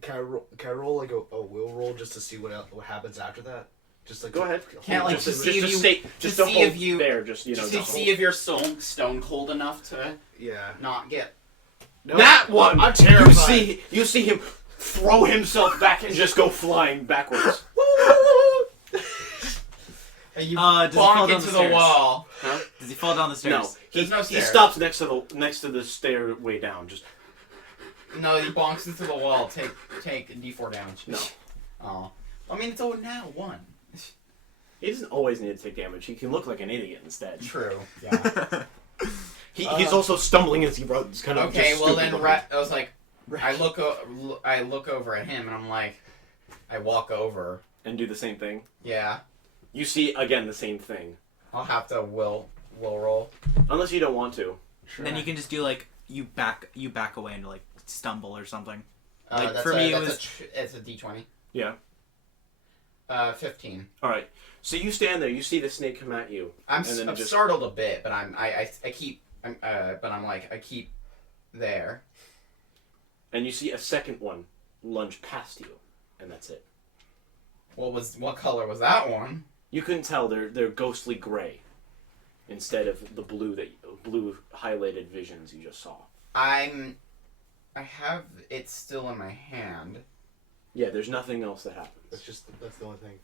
Can I roll like a will roll just to see what happens after that? Just like Go ahead. Can't, like, just to to, see just if to you- stay, to just to see hold if you- there, just Just to to see if you're stone cold enough to yeah. not get. No, that one. I'm terrified. You see him throw himself back and just go flying backwards. And you does he fall bonk down into the the stairs? wall. Huh? Does he fall down the No, stairs? There's no he stairs. stops next to the stairway down. Just No, he bonks into the wall. Take D4 damage. no. Oh. I mean, it's all now 1. He doesn't always need to take damage. He can look like an idiot instead. True. Yeah. He's also stumbling as he runs. Kind of. Okay. just Well, stupid then looking. I was like, I look over at him and I'm like, I walk over. And do the same thing. Yeah. You see again the same thing. I'll have to will roll. Unless you don't want to. Sure. Then you can just do like you back away into like stumble or something. Like, That's for a, me, it that's was- it's a D20. Yeah. 15. All right. So you stand there. You see the snake come at you. I'm And then just- startled a bit, but I keep I keep there. And you see a second one lunge past you, and that's it. What color was that one? You couldn't tell. They're ghostly gray, instead of the blue highlighted visions you just saw. I have it still in my hand. Yeah. There's nothing else that happens. That's the only thing.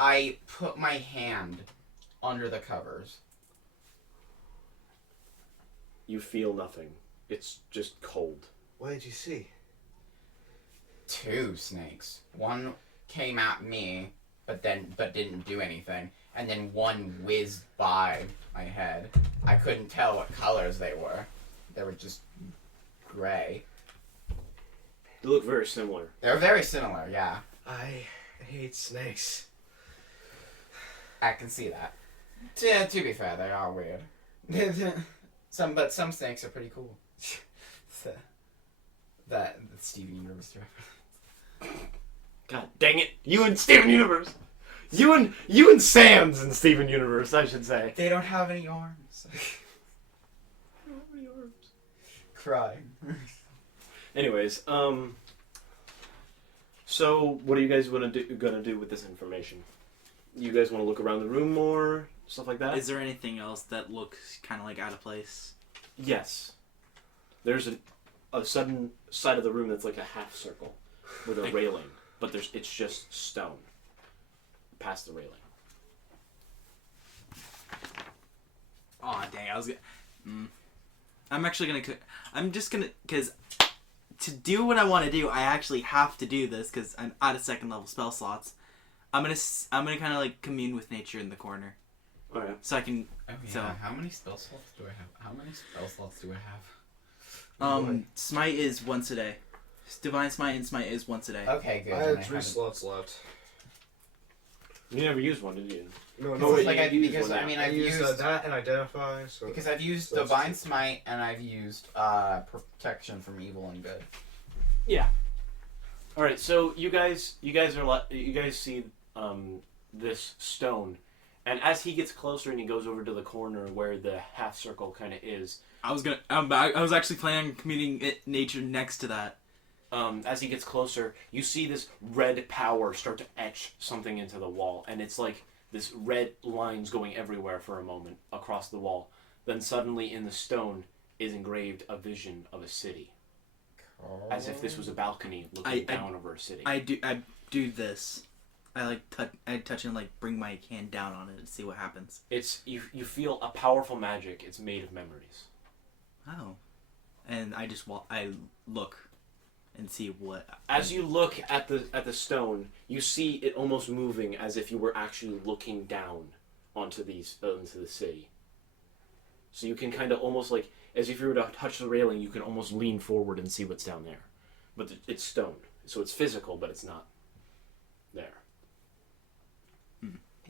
I put my hand under the covers. You feel nothing. It's just cold. What did you see? 2 snakes. One came at me, but didn't do anything, and then one whizzed by my head. I couldn't tell what colors they were. They were just gray. They look very similar. They're very similar, yeah. I hate snakes. I can see that. To be fair, they are weird. But some snakes are pretty cool. The Steven Universe reference. God dang it! You and Steven Universe. You and Sans in Steven Universe, I should say. They don't have any arms. Cry. Anyways, so what are you guys gonna do with this information? You guys want to look around the room more, stuff like that? Is there anything else that looks kind of like out of place? Yes. There's a sudden side of the room that's like a half circle with a railing, but it's just stone past the railing. Oh dang! I was gonna. I'm actually gonna. I'm just gonna because to do what I want to do, I actually have to do this because I'm out of second level spell slots. I'm gonna kind of like commune with nature in the corner, Oh yeah. so I can. Oh yeah. So- How many spell slots do I have? How many spell slots do I have? Smite is once a day. Divine Smite and Smite is once a day. Okay, good. I then had 3 haven't- slots left. You never used one, did you? No, No, wait, like you I, used because one I now. mean I I've used used that and identify. So because I've used That's Divine true. Smite and I've used protection from evil and good. Yeah. All right. So you guys see this stone, and as he gets closer and he goes over to the corner where the half circle kind of is, I was actually planning on communing nature next to that. as he gets closer, you see this red power start to etch something into the wall, and it's like this red lines going everywhere for a moment across the wall. Then suddenly in the stone is engraved a vision of a city, as if this was a balcony looking down over a city. I do this. I touch and like bring my hand down on it and see what happens. It's you feel a powerful magic. It's made of memories. Oh, and I just I look and see what. As you look at the stone, you see it almost moving as if you were actually looking down onto the city. So you can kind of almost like, as if you were to touch the railing, you can almost lean forward and see what's down there. But it's stone, so it's physical, but it's not there.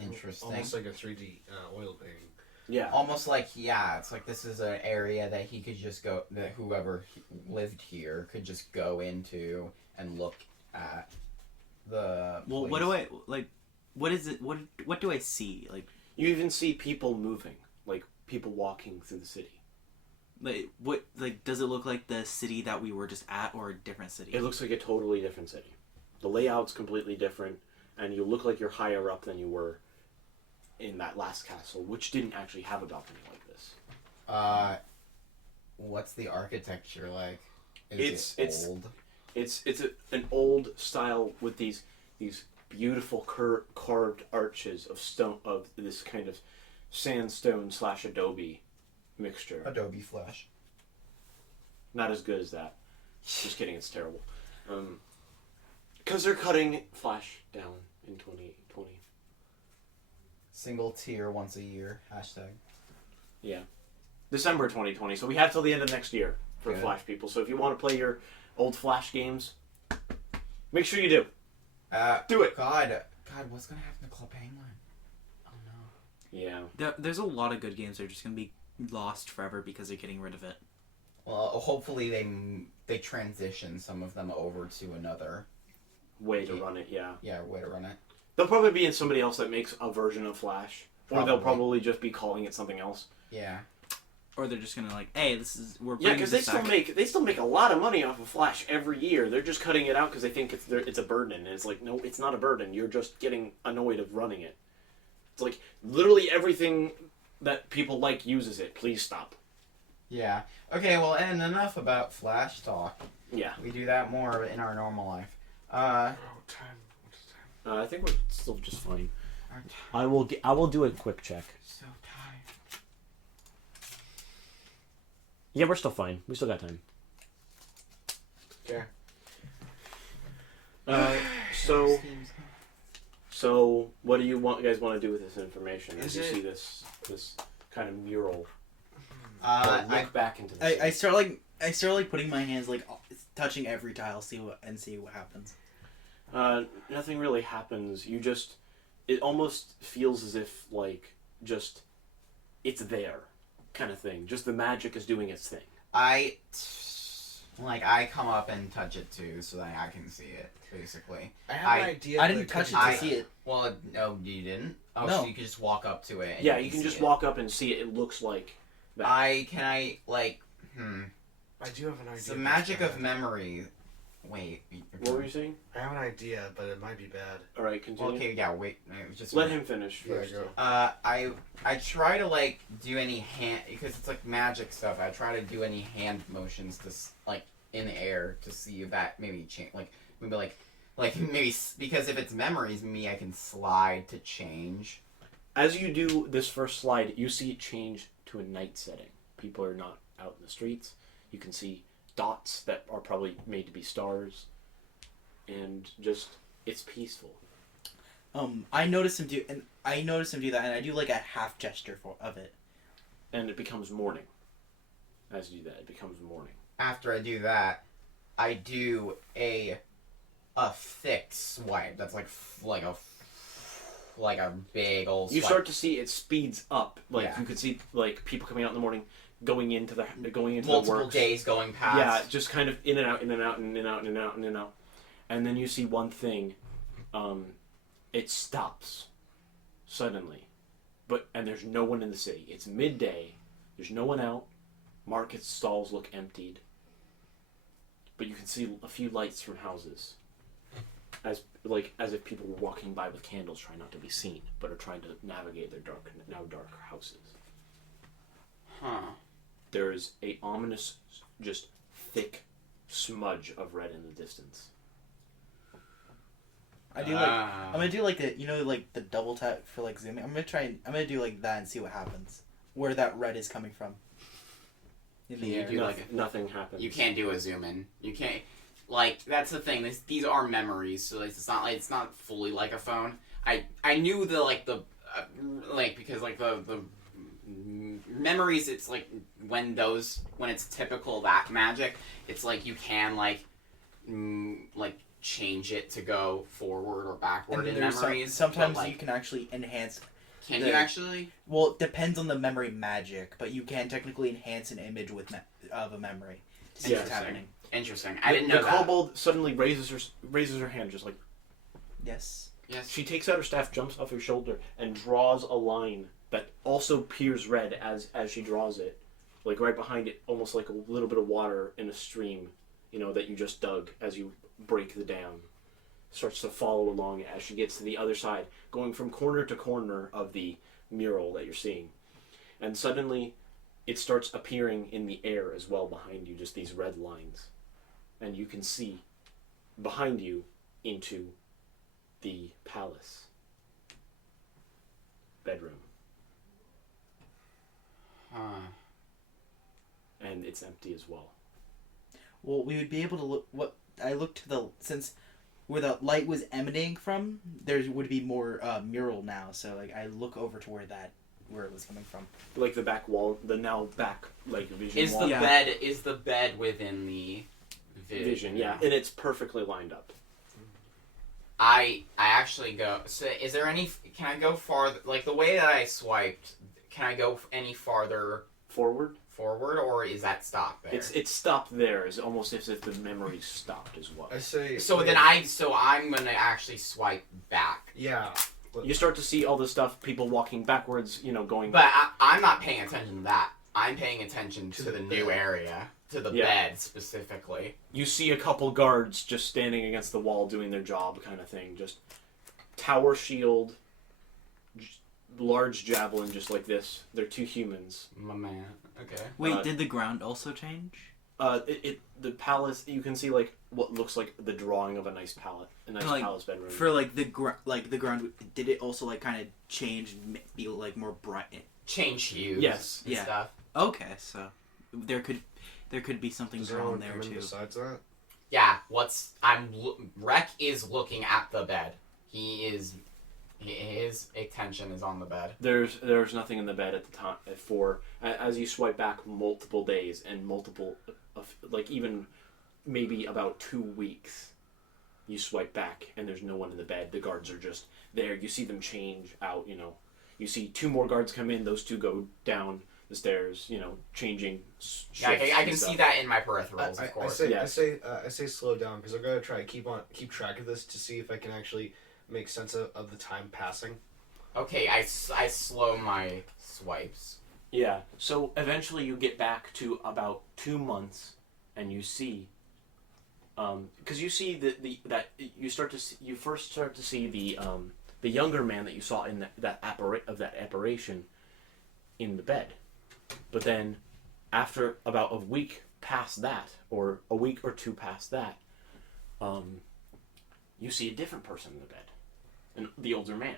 Interesting. almost like a 3D oil painting. Yeah. Almost like, yeah, it's like this is an area that he could just go, that whoever lived here could just go into and look at the Well, place. what do I like? What is it? What do I see? Like You even see people moving, like people walking through the city. what? Like, does it look like the city that we were just at, or a different city? It looks like a totally different city. The layout's completely different, and you look like you're higher up than you were in that last castle, which didn't actually have a balcony like this. What's the architecture like? It's old? It's an old style with these beautiful carved arches of stone, of this kind of sandstone / adobe mixture. Adobe Flash. Not as good as that. Just kidding, it's terrible. Because they're cutting Flash down in 2020. Single tier once a year. Hashtag. Yeah. December 2020, so we have till the end of next year for Good. Flash people. So if you want to play your old Flash games, make sure you do. Do it. God, what's gonna happen to Club Penguin? Oh no. Yeah. There's a lot of good games that are just gonna be lost forever because they're getting rid of it. Well, hopefully they transition some of them over to another way to run it. way to run it. They'll probably be in somebody else that makes a version of Flash, or they'll probably just be calling it something else. Yeah. Or they're just gonna hey, we're yeah, because they still make a lot of money off of Flash every year. They're just cutting it out because they think it's a burden, and it's like, no, it's not a burden. You're just getting annoyed of running it. It's like literally everything that people like uses it. Please stop. Yeah. Okay. Well, and enough about Flash talk. Yeah. We do that more in our normal life. Time. I think we're still just fine. I will do a quick check. So tired. Yeah, we're still fine. We still got time. Okay. So what do you guys want to do with this information as Is you it- see this kind of mural? I Look back into the I start putting my hands touching every tile, see what happens. Nothing really happens. It almost feels as if it's there, kind of thing. Just the magic is doing its thing. I come up and touch it too, so that I can see it. Basically, I have an idea. I but didn't touch it couldn't to see it. well, no, you didn't. Oh, No. so you could just walk up to it. And Yeah, you can just see walk up and see it. It looks like that. I do have an idea. It's the magic of memory. Wait. What were you saying? I have an idea, but it might be bad. All right, continue. Well, okay, yeah. Wait. Just Let him finish first. go. I try to do any hand because it's magic stuff. I try to do any hand motions to in the air to see if that maybe change. Maybe because if it's memories, maybe I can slide to change. As you do this first slide, you see it change to a night setting. People are not out in the streets. You can see dots that are probably made to be stars, and just it's peaceful. I noticed him do that, and I do a half gesture of it. And it becomes morning. As you do that, it becomes morning. After I do that, I do a thick swipe. That's like a big old. You swipe. start to see it speeds up. Yeah. You could see people coming out in the morning, going into the multiple works. days going past. Yeah, just kind of in and out, in and out, in and out, in and out, in and out. And then you see one thing. It stops suddenly, and there's no one in the city. It's midday. There's no one out. Market stalls look emptied, but you can see a few lights from houses, as if people were walking by with candles, trying not to be seen, but are trying to navigate their dark houses. Huh. There is a ominous, just thick smudge of red in the distance. I do I'm gonna do the double tap for zooming. I'm gonna do that and see what happens. Where that red is coming from. In the air. Nothing happens. You can't do a zoom in. You can't. That's the thing. These are memories, so it's not fully like a phone. I knew because the memories. It's when it's typical that magic. It's you can change it to go forward or backward in memories. Sometimes you can actually enhance. Can you actually? Well, it depends on the memory magic, but you can technically enhance an image of a memory. To see what's happening. Interesting. I didn't know the that. kobold suddenly raises her hand, just like. Yes. Yes. She takes out her staff, jumps off her shoulder, and draws a line that also appears red as she draws it, right behind it, almost like a little bit of water in a stream, that you just dug as you break the dam. Starts to follow along as she gets to the other side, going from corner to corner of the mural that you're seeing. And suddenly, it starts appearing in the air as well behind you, just these red lines. And you can see behind you into the palace bedroom. Huh. And it's empty as well. Well, we would be able to look. I looked to since where the light was emanating from, there would be more mural now. So I look over to where it was coming from. The back wall, the now back vision Is wall. the bed within the vision? Yeah, and it's perfectly lined up. I actually go. So, is there any? Can I go farther? The way that I swiped, can I go any farther forward. Forward, or is that stop there? It's stopped there. It's almost as if the memory stopped as well. I say. So wait, then I'm gonna actually swipe back. Yeah. You start to see all the stuff, people walking backwards, going. But I'm not paying attention to that. I'm paying attention to the new bed. area, to the Yeah. bed specifically. You see a couple guards just standing against the wall doing their job, kind of thing. Just tower shield, large javelin, just like this. They're two humans. My man. Okay. Wait, did the ground also change? The palace. You can see like what looks like the drawing of a nice Like, palace bedroom. For like the ground, did it also like kind of change, be like more bright? Change hues. Yes. And Yeah. stuff. Okay, so there could be something Does there drawn one there come in too. besides that? Yeah. Rec is looking at the bed. His attention is on the bed. There's nothing in the bed at the time. As you swipe back multiple days and multiple, like even maybe about 2 weeks, you swipe back and there's no one in the bed. The guards are just there. You see them change out. You see 2 more guards come in. Those 2 go down the stairs. Changing. Yeah, I can see that in my peripherals, I of course. Yes. say slow down because I'm gonna try to keep track of this to see if I can actually make sense of the time passing. Okay, I slow my swipes. Yeah. So eventually you get back to about 2 months, and you see, because you see you first start to see the younger man that you saw in that apparition in the bed, but then after about a week past that, or a week or 2 past that, you see a different person in the bed, and the older man.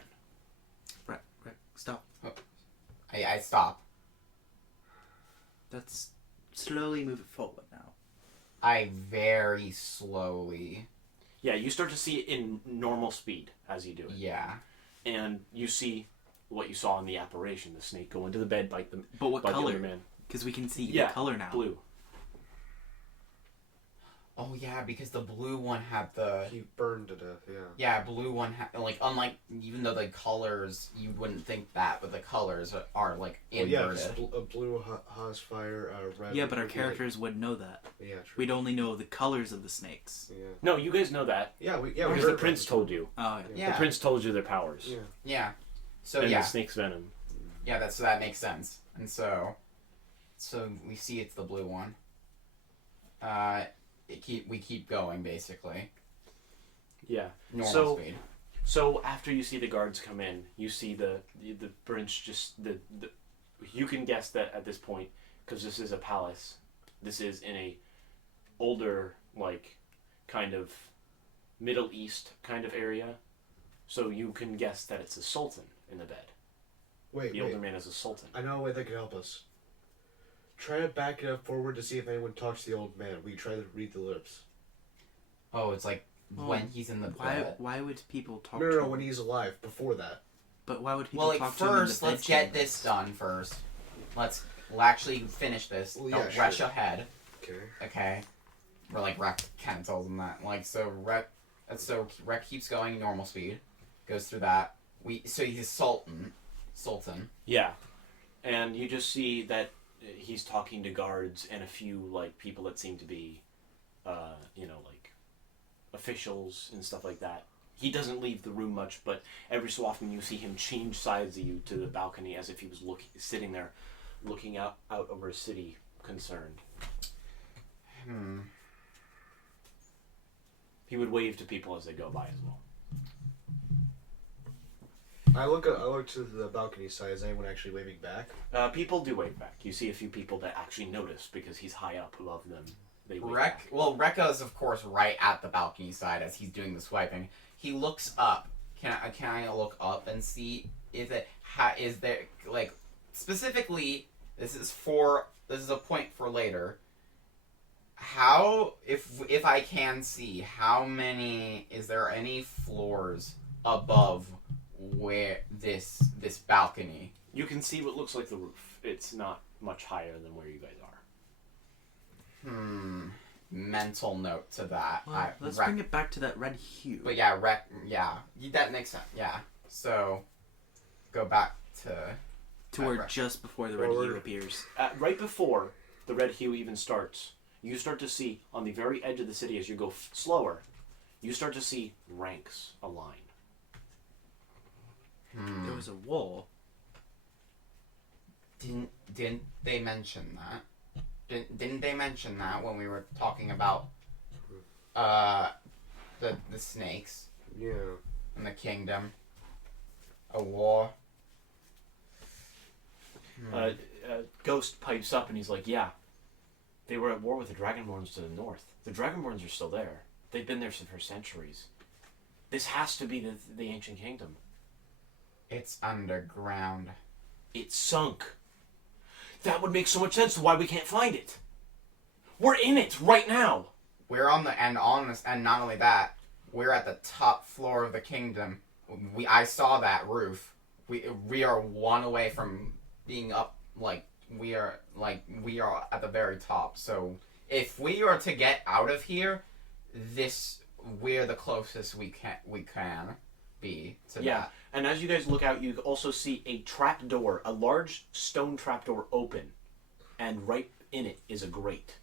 Right, stop. I stop. Let's slowly move it forward now. I very slowly. Yeah, you start to see it in normal speed as you do it. Yeah. And you see what you saw in the apparition, the snake go into the bed, bite the But what bite the color? other man. Because we can see Yeah, the color now. Blue. Oh yeah, because the blue one had the. He burned to death. Yeah. Yeah, blue one unlike even though the colors you wouldn't think that, but the colors are like Well, yeah, inverted. 'cause a blue has fire. Red. Yeah, but our would be, like- characters wouldn't know that. Yeah, true. We'd only know the colors of the snakes. Yeah. No, you guys know that. Yeah, we Because heard the prince about told you. Oh, Yeah. The prince told you their powers. Yeah. Yeah. So And yeah, the snake's venom. yeah, that makes sense. And so we see it's the blue one. We keep going basically. Yeah. Normal speed. So after you see the guards come in, you see the prince just the you can guess that at this point, because this is a palace, this is in a older, like, kind of Middle East kind of area, so you can guess that it's a sultan in the bed. Wait, The wait. older man is a sultan. I know a way that could help us. Try to back it up forward to see if anyone talks to the old man. We try to read the lips. Oh, it's like Well, when he's in the bed. Why would people talk No, to no, him? when he's alive. Before that. But why would people Well, like talk to him in the first, bed let's get chambers? this done first. We'll actually finish this. Well, Don't yeah, rush sure. ahead. Okay. Okay. Or like Rec kind of tells him that. Rec keeps going normal speed, goes through that. So he's Sultan. Yeah, and you just see that he's talking to guards and a few like people that seem to be, like officials and stuff like that. He doesn't leave the room much, but every so often you see him change sides of you to the balcony as if he was sitting there, looking out over a city, concerned. He would wave to people as they go by as well. I look to the balcony side. Is anyone actually waving back? People do wave back. You see a few people that actually notice because he's high up above them. They wave Rec. back. Well, Rekka is of course right at the balcony side as he's doing the swiping. He looks up. Can I look up and see? Is there like specifically? This is a point for later. How if I can see how many is there any floors above where this balcony? You can see what looks like the roof. It's not much higher than where you guys are. Mental note to that. Well, let's bring it back to that red hue. But yeah, that makes sense. Yeah. So go back to To where just before the red hue appears. Right before the red hue even starts, you start to see on the very edge of the city as you go slower, you start to see ranks align. There was a wall. Didn't they mention that? Didn't they mention that when we were talking about the snakes? Yeah. And the kingdom. A war. Ghost pipes up and he's like, yeah, they were at war with the Dragonborns to the north. The Dragonborns are still there. They've been there for centuries. This has to be the ancient kingdom. It's underground. It's sunk. That would make so much sense to why we can't find it. We're in it right now. We're on the and not only that, we're at the top floor of the kingdom. I saw that roof. We are one away from being up. We are at the very top. So if we are to get out of here, we're the closest we can be to that. And as you guys look out, you also see a trap door, a large stone trap door open, and right in it is a grate.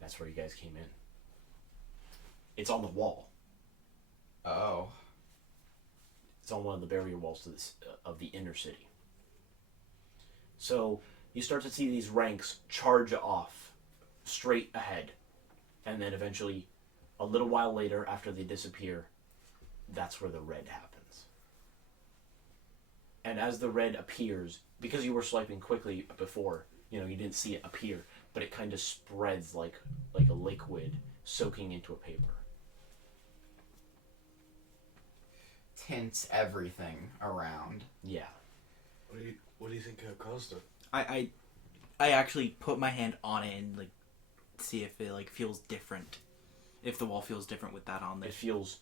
That's where you guys came in. It's on the wall. Oh. It's on one of the barrier walls to this, of the inner city. So you start to see these ranks charge off straight ahead, and then eventually, a little while later, after they disappear, that's where the red happens. And as the red appears, because you were swiping quickly before, you didn't see it appear, but it kind of spreads like a liquid soaking into a paper. Tints everything around. Yeah. What do you think caused it? I actually put my hand on it and see if it feels different. If the wall feels different with that on there. It feels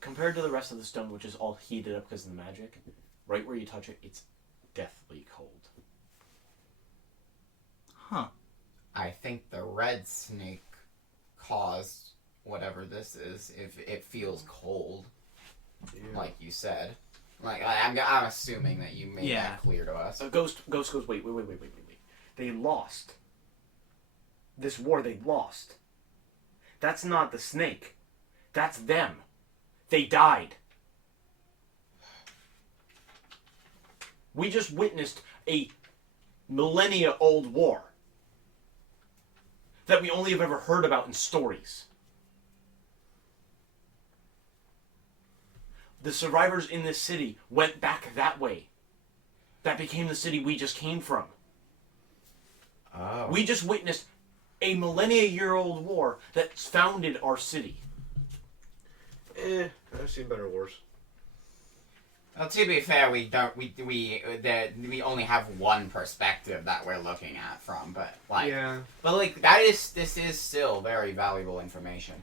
compared to the rest of the stone, which is all heated up because of the magic. Right where you touch it, it's deathly cold. Huh. I think the red snake caused whatever this is. If it feels cold, like you said, I'm assuming that you made that clear to us. Ghost goes. Wait. They lost. This war, they lost. That's not the snake. That's them. They died. We just witnessed a millennia-old war that we only have ever heard about in stories. The survivors in this city went back that way. That became the city we just came from. Oh. We just witnessed a millennia-year-old war that founded our city. I've seen better wars. Well, to be fair, we only have one perspective that we're looking at from, but this is still very valuable information.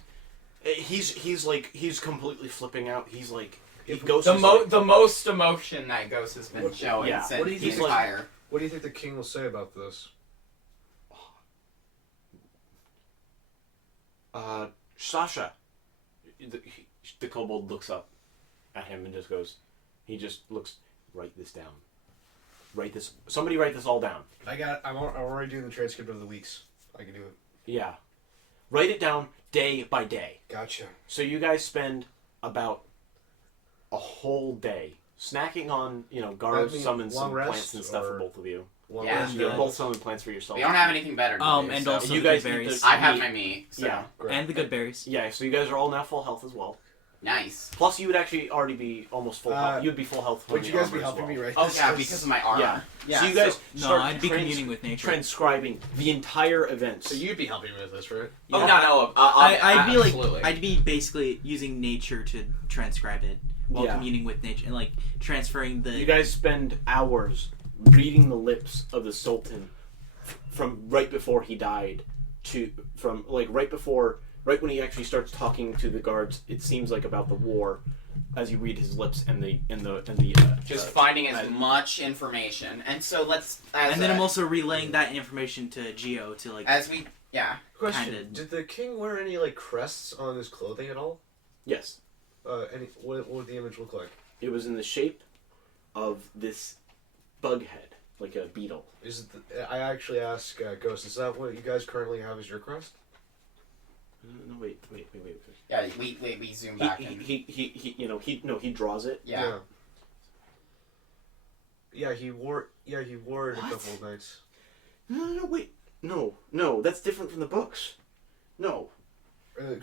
He's completely flipping out. He's like, the most emotion that Ghost has been showing since what do you the think entire. What do you think the king will say about this? Sasha. The kobold looks up at him and just goes. He just looks. Write this down. Somebody write this all down. I'm already doing the transcript of the weeks. I can do it. Yeah. Write it down day by day. Gotcha. So you guys spend about a whole day snacking on, Gar summons some plants and stuff for both of you. You're both summoning plants for yourself. We don't have anything better to do. And also you the guys good berries. I have my meat. So. Yeah. And the good berries. Yeah, so you guys are all now full health as well. Nice. Plus, you would actually already be almost full health. You'd be full health. Would you guys be helping me right? Oh, yeah, because of my armor. Yeah. So you guys start I'd be communing with nature. transcribing the entire event. So you'd be helping me with this, right? Yeah. Oh, no. I'd be basically using nature to transcribe it while communing with nature and transferring the. You guys spend hours reading the lips of the Sultan from right before he died right when he actually starts talking to the guards. It seems like about the war, as you read his lips and the just finding as much information, and so I'm also relaying that information to Geo to Question: did the king wear any crests on his clothing at all? Yes. What would the image look like? It was in the shape of this bug head, like a beetle. I actually asked Ghost, is that what you guys currently have as your crest? No, wait. Yeah, we zoom back in. He draws it. Yeah. Yeah, he wore it a couple of nights. No, wait. No, that's different from the books. No.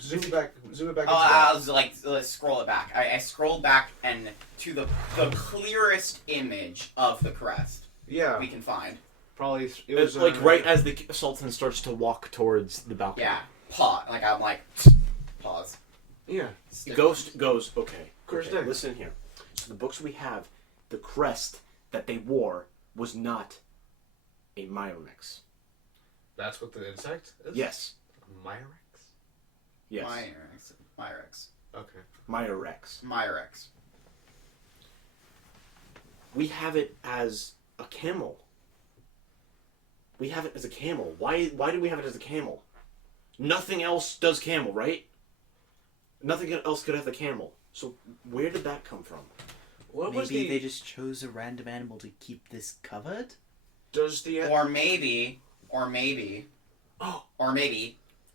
Zoom it back. Oh, I was like, let's scroll it back. I scrolled back and to the clearest image of the crest we can find. Probably it was like right as the Sultan starts to walk towards the balcony. Yeah, pause. Like I'm like, pause. Yeah. Ghost goes, okay. Okay, Listen here. So the books we have, the crest that they wore was not a Myrmex. That's what the insect is? Yes. Myrex? Yes. Myrex. Okay. Myrex. We have it as a camel. We have it as a camel. Why do we have it as a camel? Nothing else does camel, right? Nothing else could have the camel. So where did that come from? Maybe they just chose a random animal to keep this covered? Or maybe.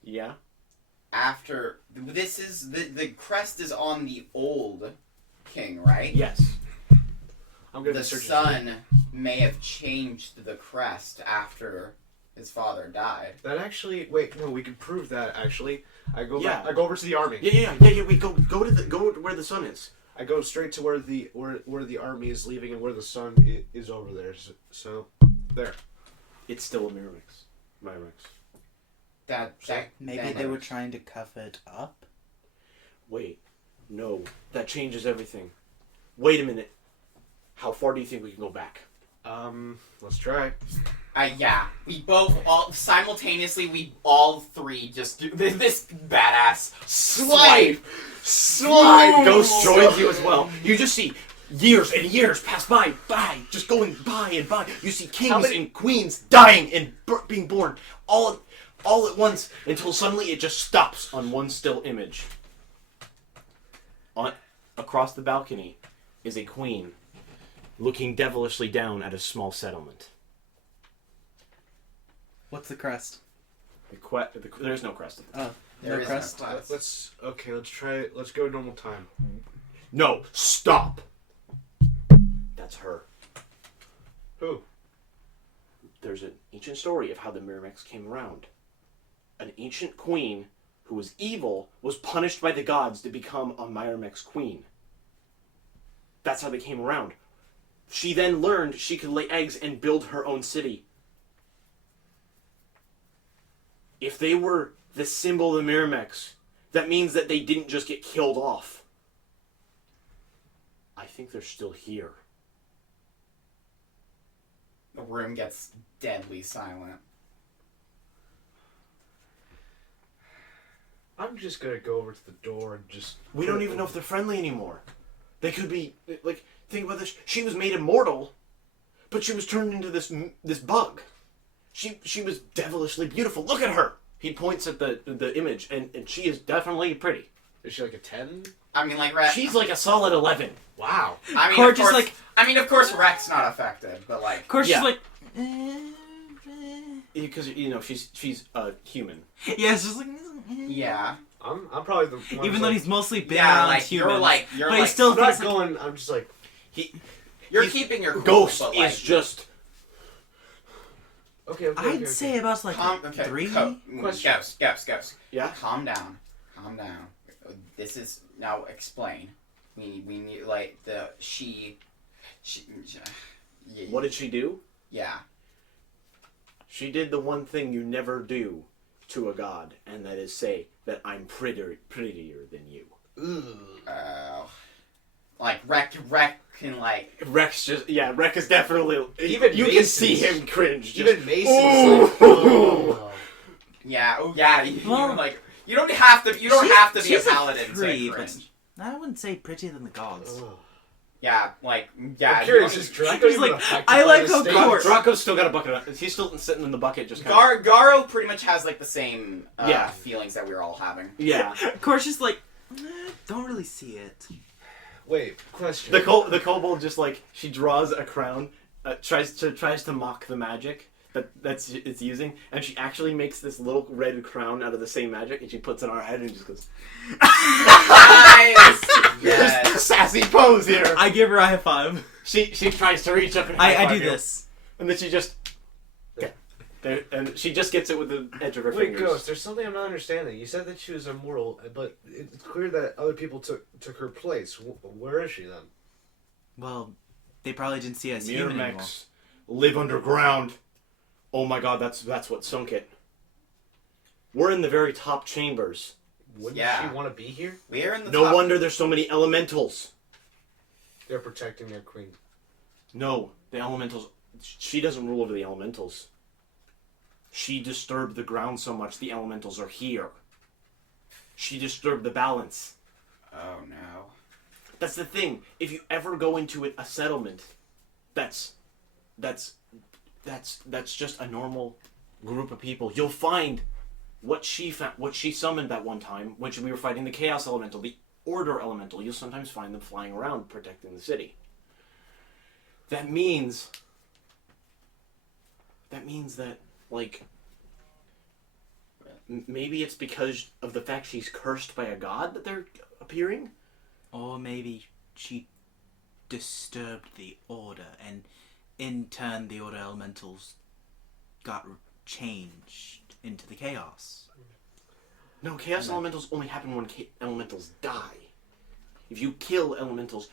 Yeah. After this is the crest is on the old king, right? Yes. The son may have changed the crest after his father died. That actually, wait, no, we can prove that. Actually, I go Yeah. I go over to the army. Yeah. We go to where the sun is. I go straight to where the army is leaving and where the sun is over there. So there. It's still a Myrmex. Maybe they were trying to cover it up? Wait, no, that changes everything. Wait a minute. How far do you think we can go back? Let's try. Yeah. We all three just do this badass slide. Ghost joins you as well. You just see years and years pass by, just going by and by. You see kings and queens dying and being born all at once until suddenly it just stops on one still image. Across the balcony is a queen looking devilishly down at a small settlement. What's the crest? There's no crest. Oh, There no is crest? no crest. Let's try it. Let's go normal time. No, stop. That's her. Who? There's an ancient story of how the Myrmex came around. An ancient queen who was evil was punished by the gods to become a Myrmex queen. That's how they came around. She then learned she could lay eggs and build her own city. If they were the symbol of the Myrmex, that means that they didn't just get killed off. I think they're still here. The room gets deadly silent. I'm just gonna go over to the door and just... We don't even know if they're friendly anymore. They could be, like, think about this. She was made immortal, but she was turned into this bug. She was devilishly beautiful. Look at her! He points at the image, and she is definitely pretty. Is she like a 10? I mean, like She's like a solid 11. Wow. I mean, Corge is like... of course, Rex not affected, but like. Of course, Yeah. she's like... Because, she's a human. Yeah, it's just like... Yeah. I'm probably the one Even though he's mostly been Yeah, around like humans. you're but like he still I'm not thinks... going... I'm just like... You're keeping your cool, Ghost but, like, is just... Okay. I'd say about like three. Ghost. Yeah? Calm down. This is now explain. We need like she. What did she do? Yeah. She did the one thing you never do to a god, and that is say that I'm prettier than you. Like Rec can like. Rex is definitely... Even you can Mason's- see him cringe. Even Mason's Ooh. like... Oh. Yeah. Well, Like you don't have to be a she's paladin pretty, to but cringe. I wouldn't say prettier than the gods. Oh. Yeah. I'm You curious, don't- is Draco He's even like, affected I by like this how statement? Ghost- Draco's still got a bucket. He's still sitting in the bucket, just kind of... Garo pretty much has like the same Yeah. feelings that we're all having. Yeah. Of course, she's like, don't really see it. Wait, question. The kobold just like, she draws a crown tries to mock the magic that's it's using, and she actually makes this little red crown out of the same magic, and she puts it on her head and just goes. Nice. Yes. Just a sassy pose here. I give her a high five. She tries to reach up and I do this. and then she just. There, and she just gets it with the edge of her Wait, fingers. Ghost, there's something I'm not understanding. You said that she was immortal, but it's clear that other people took her place. Where is she then? Well, they probably didn't see us human anymore. Miramax live underground. Oh my god, that's what sunk it. We're in the very top chambers. Wouldn't Yeah. she want to be here? We're in the No top. wonder there's so many elementals. They're protecting their queen. No, the elementals. She doesn't rule over the elementals. She disturbed the ground so much the elementals are here. She disturbed the balance. Oh no. That's the thing. If you ever go into a settlement, that's just a normal group of people. You'll find what she summoned that one time when we were fighting the Chaos Elemental, the Order Elemental. You'll sometimes find them flying around protecting the city. That means that, like, maybe it's because of the fact she's cursed by a god that they're appearing? Or maybe she disturbed the order, and in turn the order elementals got changed into the chaos. No, Chaos Elementals only happen when elementals die. If you kill elementals,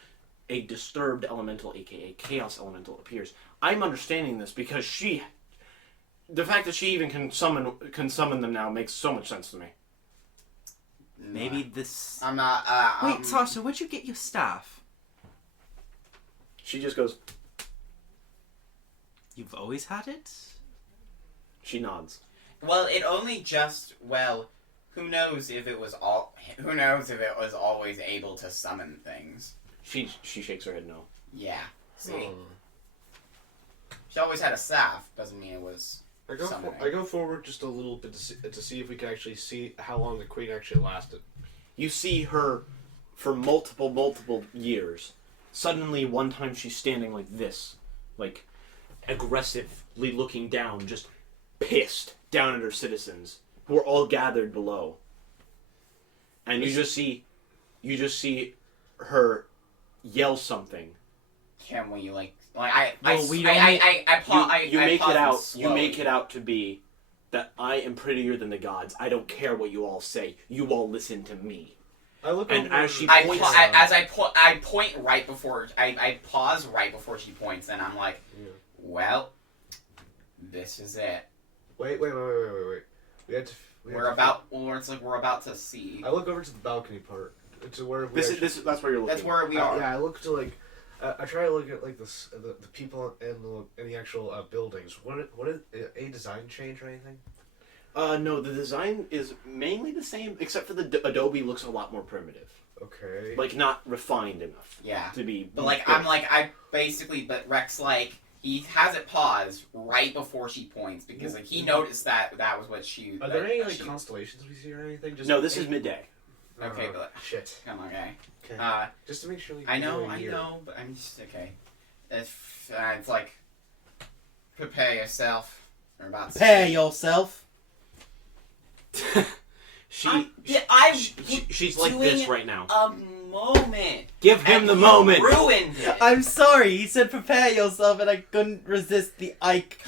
a disturbed elemental, aka Chaos Elemental, appears. I'm understanding this because the fact that she even can summon them now makes so much sense to me. Maybe this... I'm not. Wait, Sasha, where'd you get your staff? She just goes. You've always had it? She nods. Well, it only just. Well, who knows if it was all. Who knows if it was always able to summon things? She shakes her head no. Yeah. See, Oh. she always had a staff. Doesn't mean it was. Summoning. I go forward just a little bit to see if we can actually see how long the queen actually lasted. You see her for multiple years. Suddenly, one time she's standing like this, like aggressively looking down, just pissed down at her citizens who are all gathered below. And you just see her yell something. Can we you make it out to be that I am prettier than the gods. I don't care what you all say. You all listen to me. I look And over, as she I points, point right before I pause right before she points, and I'm like, Yeah. well, this is it. Wait. We had to. We're about to see. I look over to the balcony part, to where we that's where you're looking. That's where we are. Yeah, I look to like. I try to look at like the people and the actual buildings. What is a design change or anything? No, the design is mainly the same, except for the Adobe looks a lot more primitive. Okay. Like, not refined enough. Yeah. To be. But but Rex he has it paused right before she points because he noticed that was what she. Are there any constellations we see or anything? No, this is midday. Okay, but shit. come on, okay. Okay. Just to make sure we. I know, but I'm just okay. It's like prepare yourself. We're about to Prepare see. yourself. She's like this right now. A moment. Give him the moment. Ruined it. I'm sorry, he said prepare yourself, and I couldn't resist the Ike.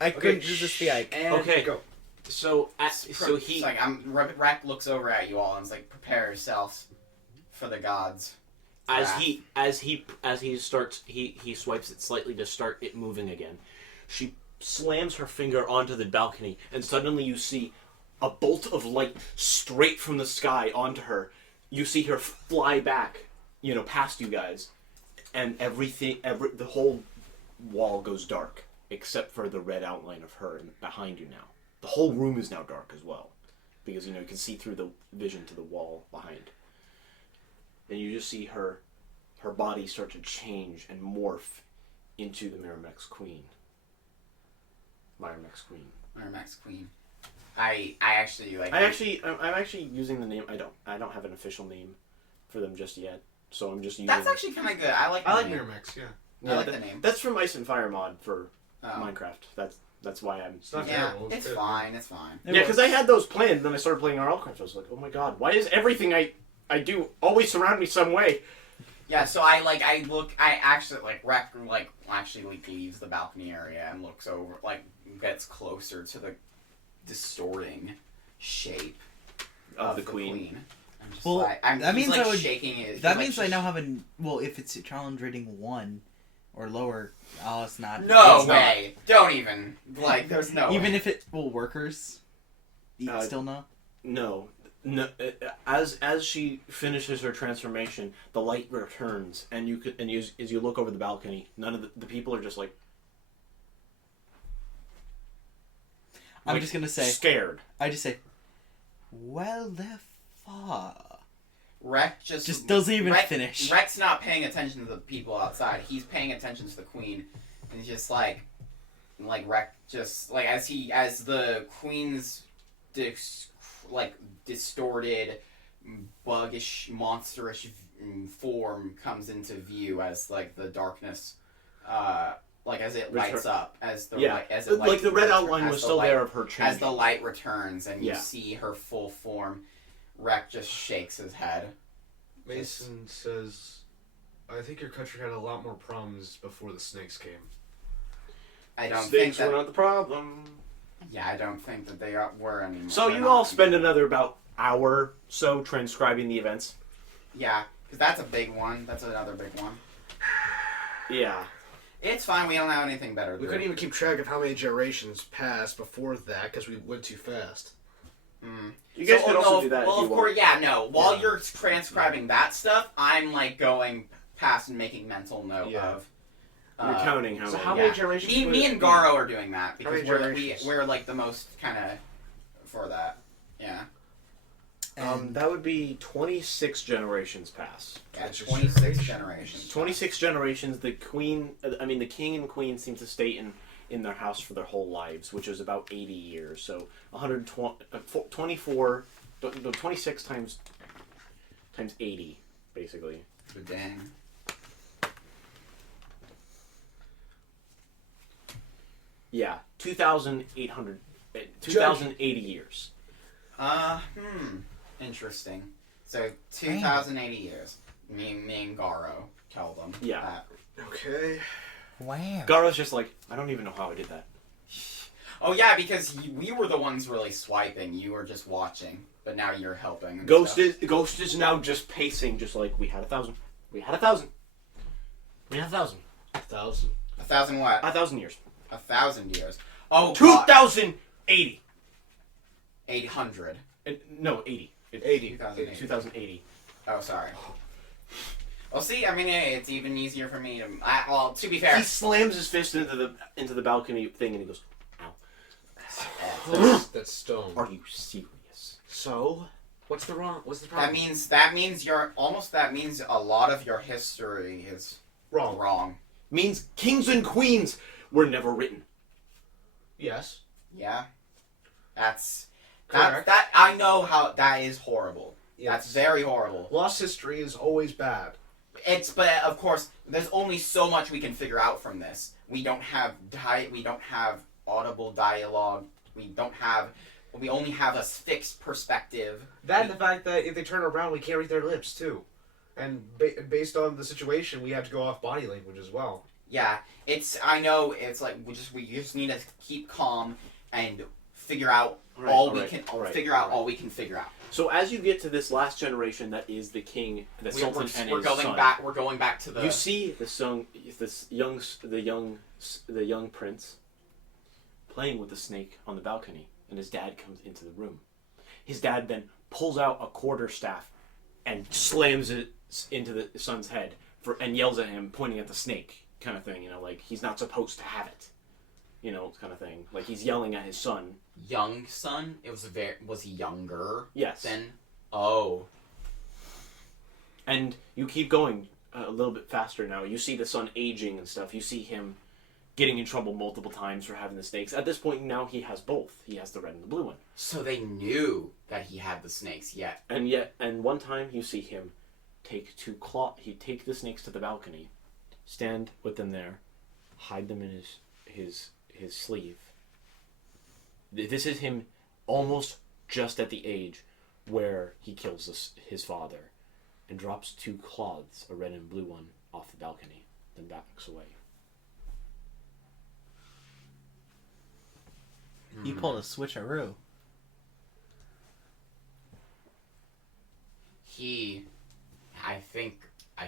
I couldn't resist the Ike. And Okay. go. So It's like Rek looks over at you all and is like, prepare yourselves for the gods. as he starts he swipes it slightly to start it moving again. She slams her finger onto the balcony, and suddenly you see a bolt of light straight from the sky onto her. You see her fly back, past you guys, and the whole wall goes dark except for the red outline of her behind you now. The whole room is now dark as well, because you can see through the vision to the wall behind. And you just see her body start to change and morph into the Miramax Queen. Miramax Queen. Miramax Queen. I'm actually using the name. I don't have an official name for them just yet, so I'm just using. That's actually kind of good. I like Miramax. Yeah. I like the name. That's from Ice and Fire mod for Oh. Minecraft. That's why I'm. It's not Yeah, terrible. it's good. fine. It's fine. Yeah, because I had those planned, then I started playing RLCraft. I was like, oh my god, why is everything I do always surround me some way? Yeah, so I actually Rec actually leaves the balcony area and looks over, gets closer to the distorting shape Of the queen. I'm just Well, that he's, means I would- shaking it. That means I now have if it's a challenge rating 1 or lower, it's not. No it's not. way! Don't even there's no Even way. if it workers, still no. No. No, as she finishes her transformation, the light returns, and as you look over the balcony, none of the people are just I'm just gonna say scared. I just say, well, they're far. Rec just doesn't even finish. Rec's not paying attention to the people outside. He's paying attention to the queen, and he's just like Rec just as the queen's distorted, buggish, monsterish form comes into view as the darkness, as it lights up, as the the red outline was still there of her changing. as the light returns and you Yeah. see her full form. Rec just shakes his head. Mason says, I think your country had a lot more problems before the snakes came. I don't Snakes think were that. not the problem. Yeah, I don't think that they were anymore. So They're you not all anymore. spend another about hour so transcribing the events. Yeah, because that's a big one. That's another big one. Yeah. It's fine. We don't have anything better to We do. couldn't even keep track of how many generations passed before that because we went too fast. Mm. You guys could also do that. Well, if of you course, want. yeah, no. While Yeah. you're transcribing that stuff, I'm going past and making mental note Yeah. of. You're counting how So many. how yeah. many generations? would Me it and be? Garo are doing that because many we're generations? the most kind of for that. Yeah. That would be 26 generations pass. Yeah, 26 26 generations. 26 generations. The king and queen seem to stay in their house for their whole lives, which is about 80 years. So 24, 26 times 80, basically. But dang. Yeah, 2,080 years. Interesting. So 2,080 years. Me and Garo killed them. Yeah. That. Okay. Wow. Garo's just like, I don't even know how I did that. Oh yeah, because we were the ones really swiping. You were just watching, but now you're helping. and Ghost stuff. is now just pacing, just like we had 1,000. We had 1,000. We had 1,000. 1,000. 1,000 what? 1,000 years. 1,000 years. Oh, God. 2,080. 800. No, 80. 80. 2,080. 2,080. Oh, sorry. Well, see, I mean, it's even easier for me to. Well, to be fair, He slams his fist into the balcony thing and he goes, That's stone. "Are you serious?" So, what's the problem? that means that means a lot of your history is wrong. wrong. Means kings and queens were never written. Yes. Yeah, that's Correct. that. I know how that is horrible. Yes. That's very horrible. Lost history is always bad. But of course, there's only so much we can figure out from this. We don't have we don't have audible dialogue. We only have a fixed perspective. That and the fact that if they turn around, we can't read their lips too, and based on the situation, we have to go off body language as well. Yeah, I know it's like we just need to keep calm and figure out all we can figure out. So as you get to this last generation, that is the king, the sultan, and We're his going son. back. We're going back to the. You see the young prince playing with the snake on the balcony, and his dad comes into the room. His dad then pulls out a quarterstaff and slams it into the son's head and yells at him, pointing at the snake, kind of thing. You know, like he's not supposed to have it. You know, kind of thing. Like he's yelling at his son. young son. Was he younger? Yes. Then. Oh. And you keep going a little bit faster now. You see the son aging and stuff. You see him getting in trouble multiple times for having the snakes. At this point now he has both. He has the red and the blue one. So they knew that he had the snakes yet. And one time you see him take the snakes to the balcony stand with them there, hide them in his sleeve. This is him almost just at the age where he kills his father and drops 2 cloths, a red and blue one, off the balcony, then backs away. He pulled a switcheroo. I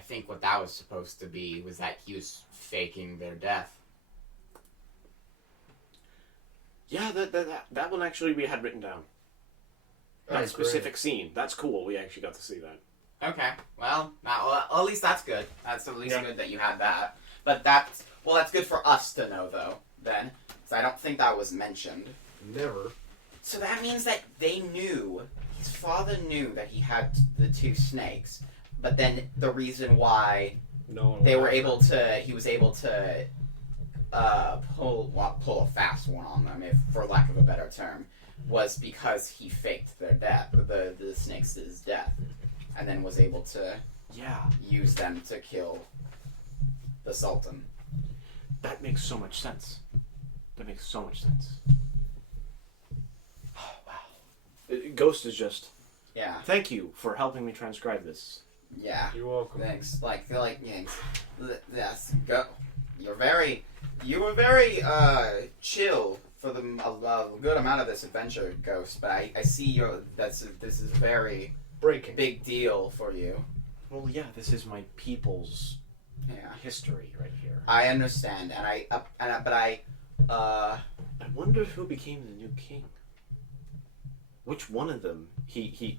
think what that was supposed to be was that he was faking their death. Yeah, that one actually we had written down. That specific scene. That's cool. We actually got to see that. Okay, well, at least that's good. That's at least Yeah. good that you had that. But that's good for us to know, though, then. Because I don't think that was mentioned. Never. So that means that they knew, his father knew that he had the 2 snakes. But then the reason why he was able to pull a fast one on them, for lack of a better term, was because he faked their death, the snakes' death, and then was able to use them to kill the Sultan. That makes so much sense. Oh, wow. Ghost is just... Yeah. Thank you for helping me transcribe this. Yeah. You're welcome. Thanks. Yes. Go. You were very chill for a good amount of this adventure, Ghost. But I see this is a very Breaking. big deal for you. Well, yeah, this is my people's history right here. I understand, but I I wonder who became the new king. Which one of them? He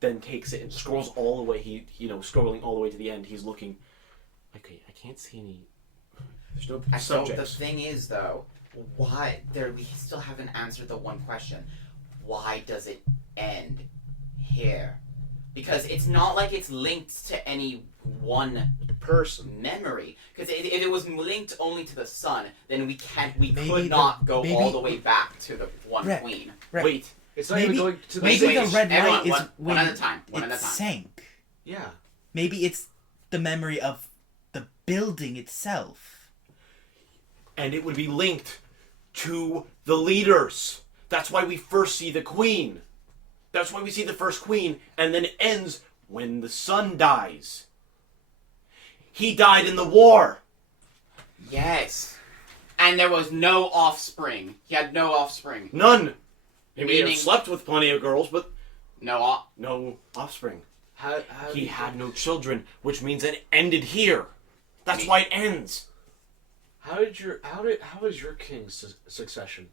then takes it and scrolls all the way. Scrolling all the way to the end. He's looking. Okay, I can't see any. There's no subjects. The thing is, though, why we still haven't answered the one question. Why does it end here? Because it's not like it's linked to any one person memory. Because if it was linked only to the sun, then we Maybe could not go all the way back to the one Rick, queen. Rick. Wait. It's not even going to the Maybe Wait, the red everyone, light is one when at a time. One it at a time. sank. Yeah. Maybe it's the memory of the building itself. And it would be linked to the leaders. That's why we first see the queen. That's why we see the first queen, and then it ends when the son dies. He died in the war. Yes. And there was no offspring. He had no offspring. None. He may Meaning- have slept with plenty of girls, but No no offspring. How He had no children, which means it ended here. That's why it ends. how is your king's succession?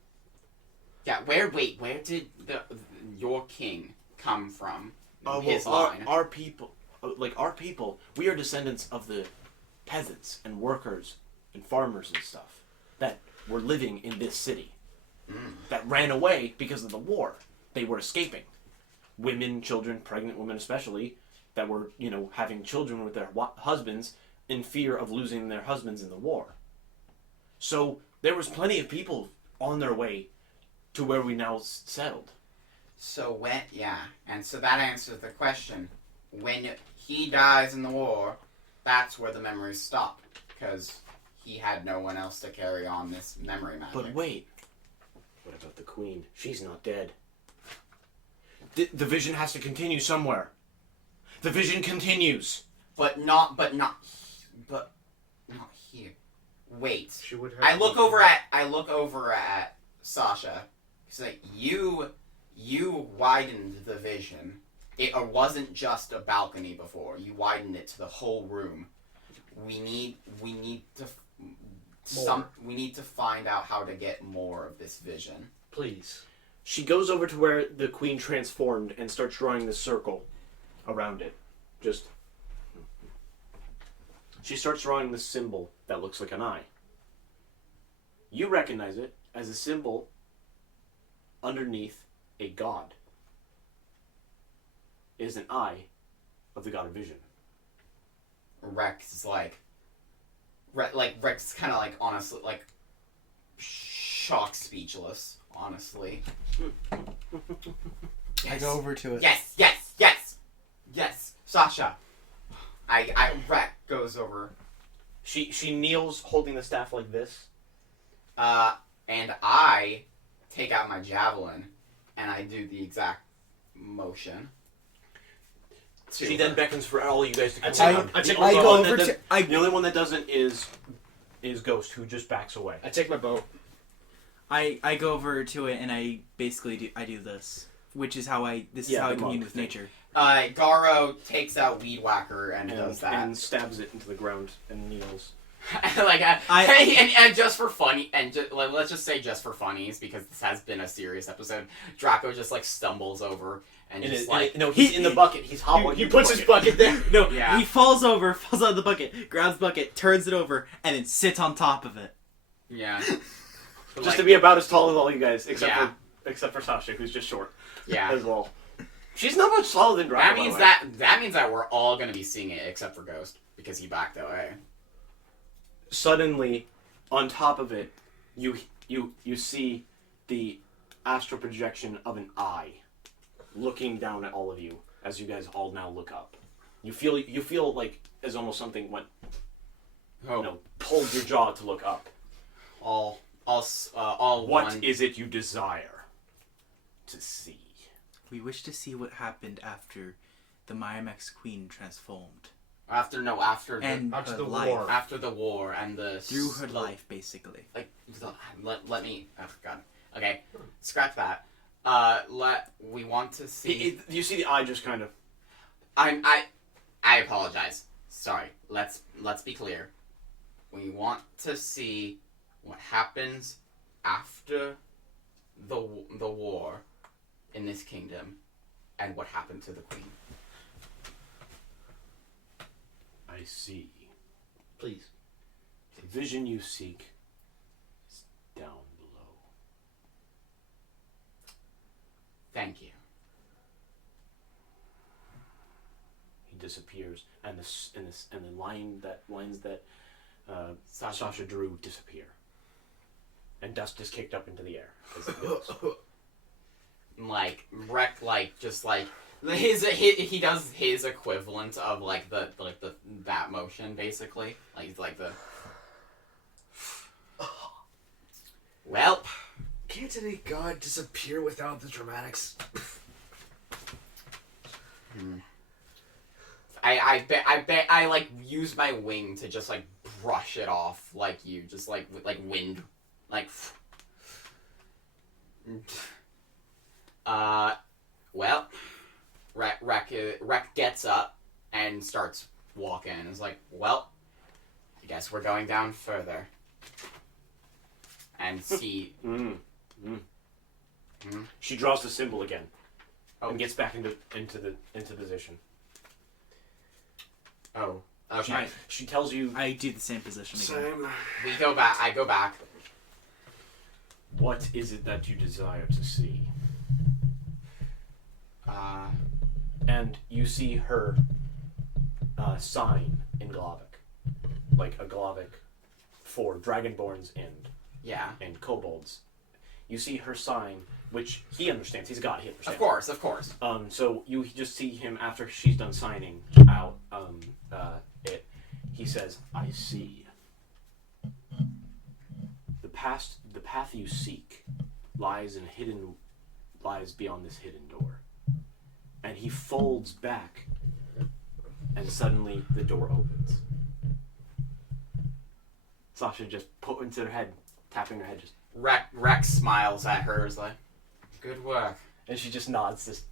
Yeah, where did your king come from? His Well, line. our people, we are descendants of the peasants and workers and farmers and stuff that were living in this city. That ran away because of the war. They were escaping. Women, children, pregnant women especially, that were, having children with their husbands in fear of losing their husbands in the war. So there was plenty of people on their way to where we now settled. So and so that answers the question. When he dies in the war, that's where the memories stop, because he had no one else to carry on this memory magic. But wait, what about the queen? She's not dead. The vision has to continue somewhere. The vision continues. But not here. Wait. She would have I look over at Sasha. It's like you widened the vision. It wasn't just a balcony before. You widened it to the whole room. We need to find out how to get more of this vision. Please. She goes over to where the queen transformed and starts drawing this circle around it. She starts drawing this symbol that looks like an eye. You recognize it as a symbol underneath a god. It is an eye of the god of vision. Rex is Rex kind of honestly shocked, speechless. Honestly. I go over to it. Yes, Sasha. Rex goes over. She kneels holding the staff like this. And I take out my javelin, and I do the exact motion. She then beckons for all you guys to come I around. take The my only bow. one that does- The only one that doesn't is Ghost, who just backs away. I take my bow. I go over to it and I basically do this, which is how I the commune monk with thing. nature. Garo takes out Weed Whacker and does that. And stabs it into the ground and kneels. And just for funny, and let's just say just for funnies, because this has been a serious episode, Draco just like stumbles over and just no, he's in the bucket. He's hobbling. He puts his bucket there. No, Yeah. he falls out of the bucket, grabs the bucket, turns it over, and then sits on top of it. yeah, Just to be about as tall as all you guys, except Yeah. for Sasha, who's just short yeah. as well. She's not much taller than Draco. That means that means that we're all gonna be seeing it except for Ghost because he backed away. Suddenly, on top of it, you see the astral projection of an eye looking down at all of you as you guys all now look up. You feel like as almost something went, pulled your jaw to look up. All What one. is it you desire to see? We wish to see what happened after the Myrmex Queen transformed. After the After Her the life. war. after the war and Through her life, basically. Like let me. Oh god. Okay, scratch that. We want to see. You see the eye just kind of. I apologize. Sorry. Let's be clear. We want to see what happens after the war in this kingdom and what happened to the queen. I see. Please. The vision you seek is down below. Thank you. He disappears, and the lines that Sasha. drew disappear, and dust is kicked up into the air as it goes. Like Rek, he does his equivalent of the bat motion basically, like the. Well, Can't any god disappear without the dramatics? I bet I use my wing to just brush it off like you, just with wind, well, Rek gets up and starts walking. It's like, well, I guess we're going down further. And see. She draws the symbol again, Oh. and gets back into position. Oh. Okay. She tells you, I do the same position again. Same. We go back. I go back. "What is it that you desire to see?" And you see her sign in Glavic, like a Glavic for Dragonborns and kobolds. You see her sign, which he understands. He understands. Of course. So you just see him after she's done signing out. He says, "I see. The path you seek lies beyond this hidden door." And he folds back, and suddenly the door opens. Sasha just puts her head, tapping her head, just. Rex smiles at her, is like, "Good work." And she just nods, just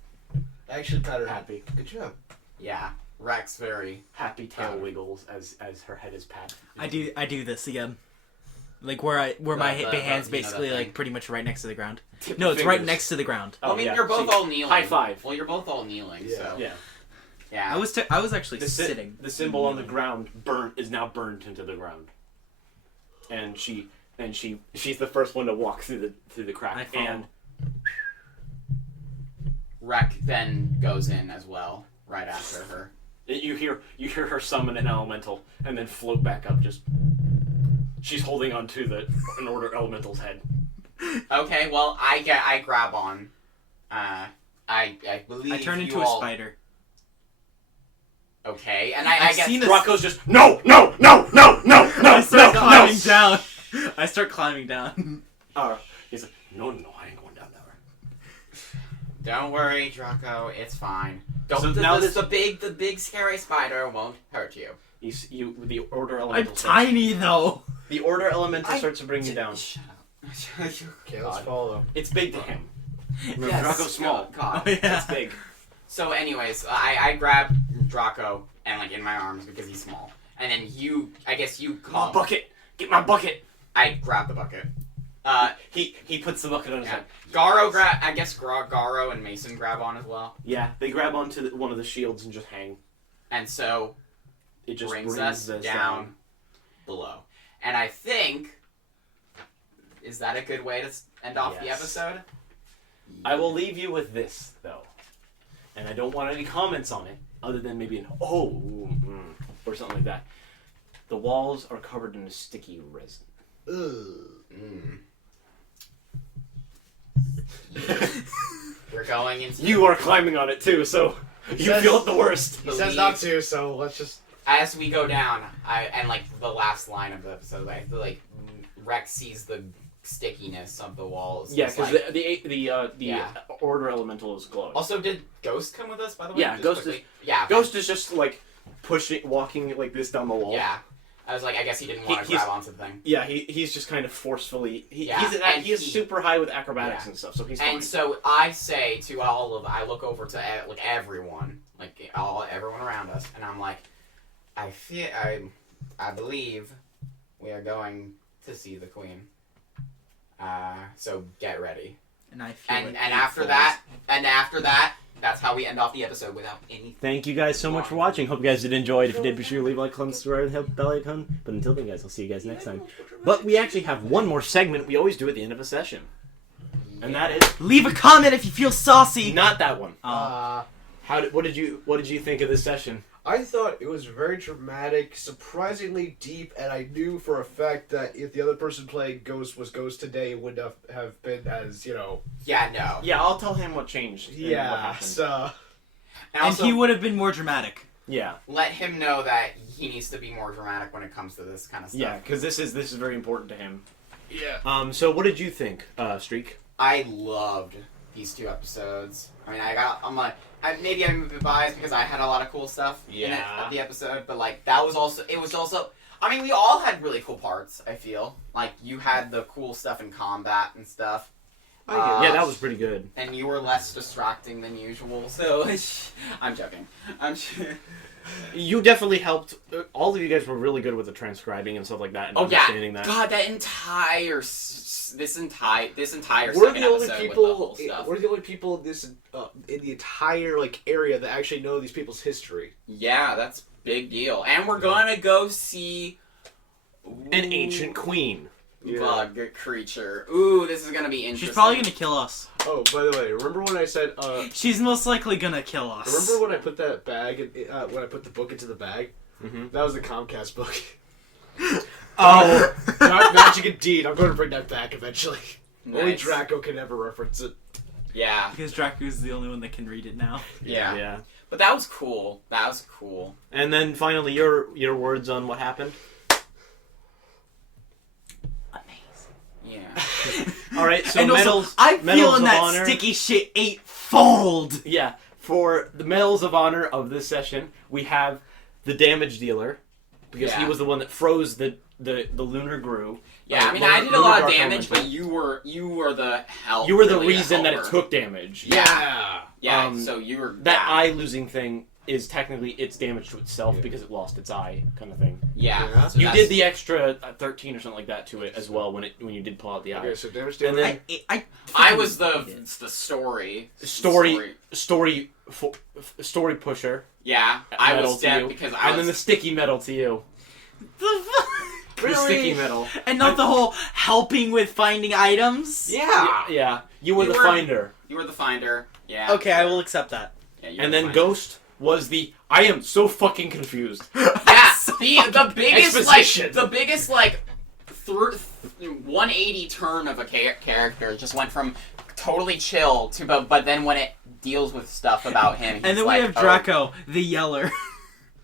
I actually pat her. happy. Good job. Yeah, Rex very. Happy tail wiggles as her head is pat. I do this again. Like where my hand's that basically thing. pretty much right next to the ground. Tip No, of it's right fingers. next to the ground. Oh, I mean, yeah. you're both See, all kneeling. high five. Well, you're both all kneeling, Yeah. so Yeah. yeah. I was actually The sitting. The symbol on the ground is now burned into the ground. And she's the first one to walk through the crack. I follow. And Rek then goes in as well, right after her. you hear her summon an elemental and then float back up. Just she's holding onto an order elemental's head. Okay, well, I grab on. I believe I turn you into a all, spider. okay, and I guess seen this- Draco's just no. I start climbing down. I start climbing down. He's like, no, I ain't going down there. Don't worry, Draco, it's fine. So now the big scary spider won't hurt you. The order I'm elemental. tiny though. The order elemental starts to bring you down. Shut up. Okay, let's follow. It's big to him. Remember, Yes, Draco's small. God. Oh, yeah. It's big. So, anyways, I grab Draco and like in my arms because he's small, and then I guess you My call. bucket. Get my bucket. I grab the bucket. He puts the bucket on his Yeah. head. I guess Garo and Mason grab on as well, Yeah, they grab onto one of the shields and just hang. and so It just brings us down below. And I think, is that a good way to end off the Yes. episode? I will leave you with this though, and I don't want any comments on it other than maybe an or something like that. The walls are covered in a sticky resin. We're going into You are climbing on it too, so you says- feel it the worst. He says not to, so let's just. as we go down. And like the last line of the episode, Rex sees the stickiness of the walls. Yeah, It's because like- the Yeah. order elemental is glowing. Also, did Ghost come with us, by the way? Yeah, Just Ghost quickly? Yeah. Ghost is just like walking like this down the wall. Yeah. I was like, I guess he didn't want to he's- grab onto the thing. Yeah, he's just kind of forcefully. Yeah, and He is he- super high with acrobatics Yeah. and stuff, so he's fine. And so I say to I look over to like everyone, everyone around us, and I'm like, I believe we are going to see the Queen. So get ready. And I feel And after that, that's how we end off the episode without any. Thank you guys so much for watching. Hope you guys did enjoy it. If you did, be sure to leave a like, comment, subscribe, and help bell icon. But until then, guys, I'll see you guys next time. But we actually have one more segment we always do at the end of a session, and that is leave a comment if you feel saucy. not that one. What did you think of this session? I thought it was very dramatic, surprisingly deep, and I knew for a fact that if the other person playing Ghost was Ghost today, it wouldn't have been as, Yeah, no. Yeah, I'll tell him what changed. and what Yeah, happened. so... And also, he would have been more dramatic. Yeah, let him know that he needs to be more dramatic when it comes to this kind of stuff. yeah, because this is very important to him. Yeah. So what did you think, Streak? I loved these 2 episodes. I mean, maybe I'm a bit biased because I had a lot of cool stuff in it of the episode, but it was also, I mean, we all had really cool parts, I feel. Like, you had the cool stuff in combat and stuff. Yeah, that was pretty good. And you were less distracting than usual, so I'm joking. You definitely helped. All of you guys were really good with the transcribing and stuff like that, and understanding that. God, that entire this entire We're second the only episode people. with the whole stuff. We're the only people in this in the entire area that actually know these people's history. Yeah, that's big deal. And we're gonna go see An ancient queen. bug creature. Ooh, this is gonna be interesting. She's probably gonna kill us. Oh, by the way, remember when I said? She's most likely gonna kill us. Remember when I put that bag? When I put the book into the bag? Mm-hmm. That was the Comcast book. Oh. Dark magic indeed. I'm going to bring that back eventually. Only Nice. Draco can ever reference it. Yeah. Because Draco's the only one that can read it now. Yeah. Yeah. But that was cool. That was cool. And then finally, your words on what happened. Yeah. All right. So And also, medals. I'm medals feeling of that honor. sticky shit 8-fold. Yeah. For the medals of honor of this session, we have the damage dealer, because he Yeah. was the one that froze the lunar grew. Yeah, I mean, I did a lot of damage, but you were the help. You were the really to reason that help it her. took damage. Yeah. Yeah, Um, so you were That yeah. eye losing thing is technically its damage to itself Yeah. because it lost its eye, kind of thing. Yeah. Yeah. So You that's- did the extra 13 or something like that to it as well when you did pull out the eye. Okay, so damage And dealer. then- I was the story. Story pusher. Yeah, I Metal was to dead you. because And then the sticky metal to you. The fuck? The sticky metal. And not the whole helping with finding items? Yeah. Yeah. You were You the were- finder. You were the finder. Yeah. Okay, I will accept that. Yeah, you were And the then finder. Ghost was the I am so fucking confused. Yeah, the biggest Exposition. 180 turn of a character just went from totally chill to but then when it deals with stuff about him, he's And then like, we have Draco, the yeller.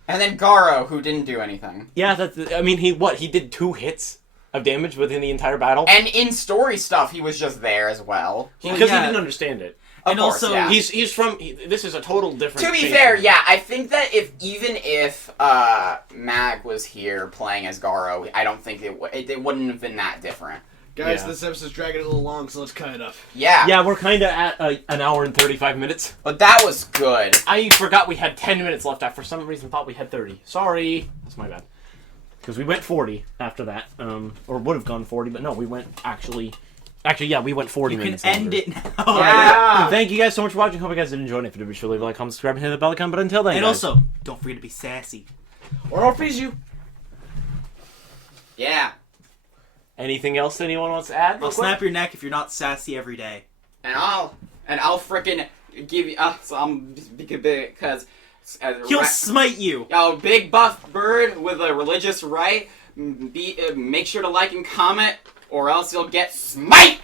And then Garo, who didn't do anything. Yeah, I mean, he did 2 hits of damage within the entire battle? And in story stuff, he was just there as well. Because yeah. he didn't understand it. Of course, also, yeah. He's from... this is a total different... To be phase fair, from- yeah, I think that even if Mag was here playing as Garo, I don't think it wouldn't have been that different. Guys, Yeah. this episode's dragging a little long, so let's cut it up. Yeah. Yeah, we're kind of at an hour and 35 minutes. But that was good. I forgot we had 10 minutes left. I, for some reason, thought we had 30. Sorry. That's my bad. Because we went 40 after that. Or would have gone 40, but no, we went actually... Actually, yeah, we went 40 You can minutes end longer. it now. Yeah. Thank you guys so much for watching. Hope you guys did enjoy it. If you did, be sure to leave a like, comment, subscribe, and hit the bell icon. But until then, And guys, also, don't forget to be sassy. Or I'll freeze you. Yeah. anything else anyone wants to add? I'll snap your neck if you're not sassy every day. And I'll frickin' give you, so I'm, because... He'll smite you. Yo, big buff bird with a religious right, make sure to like and comment, or else you'll get smite!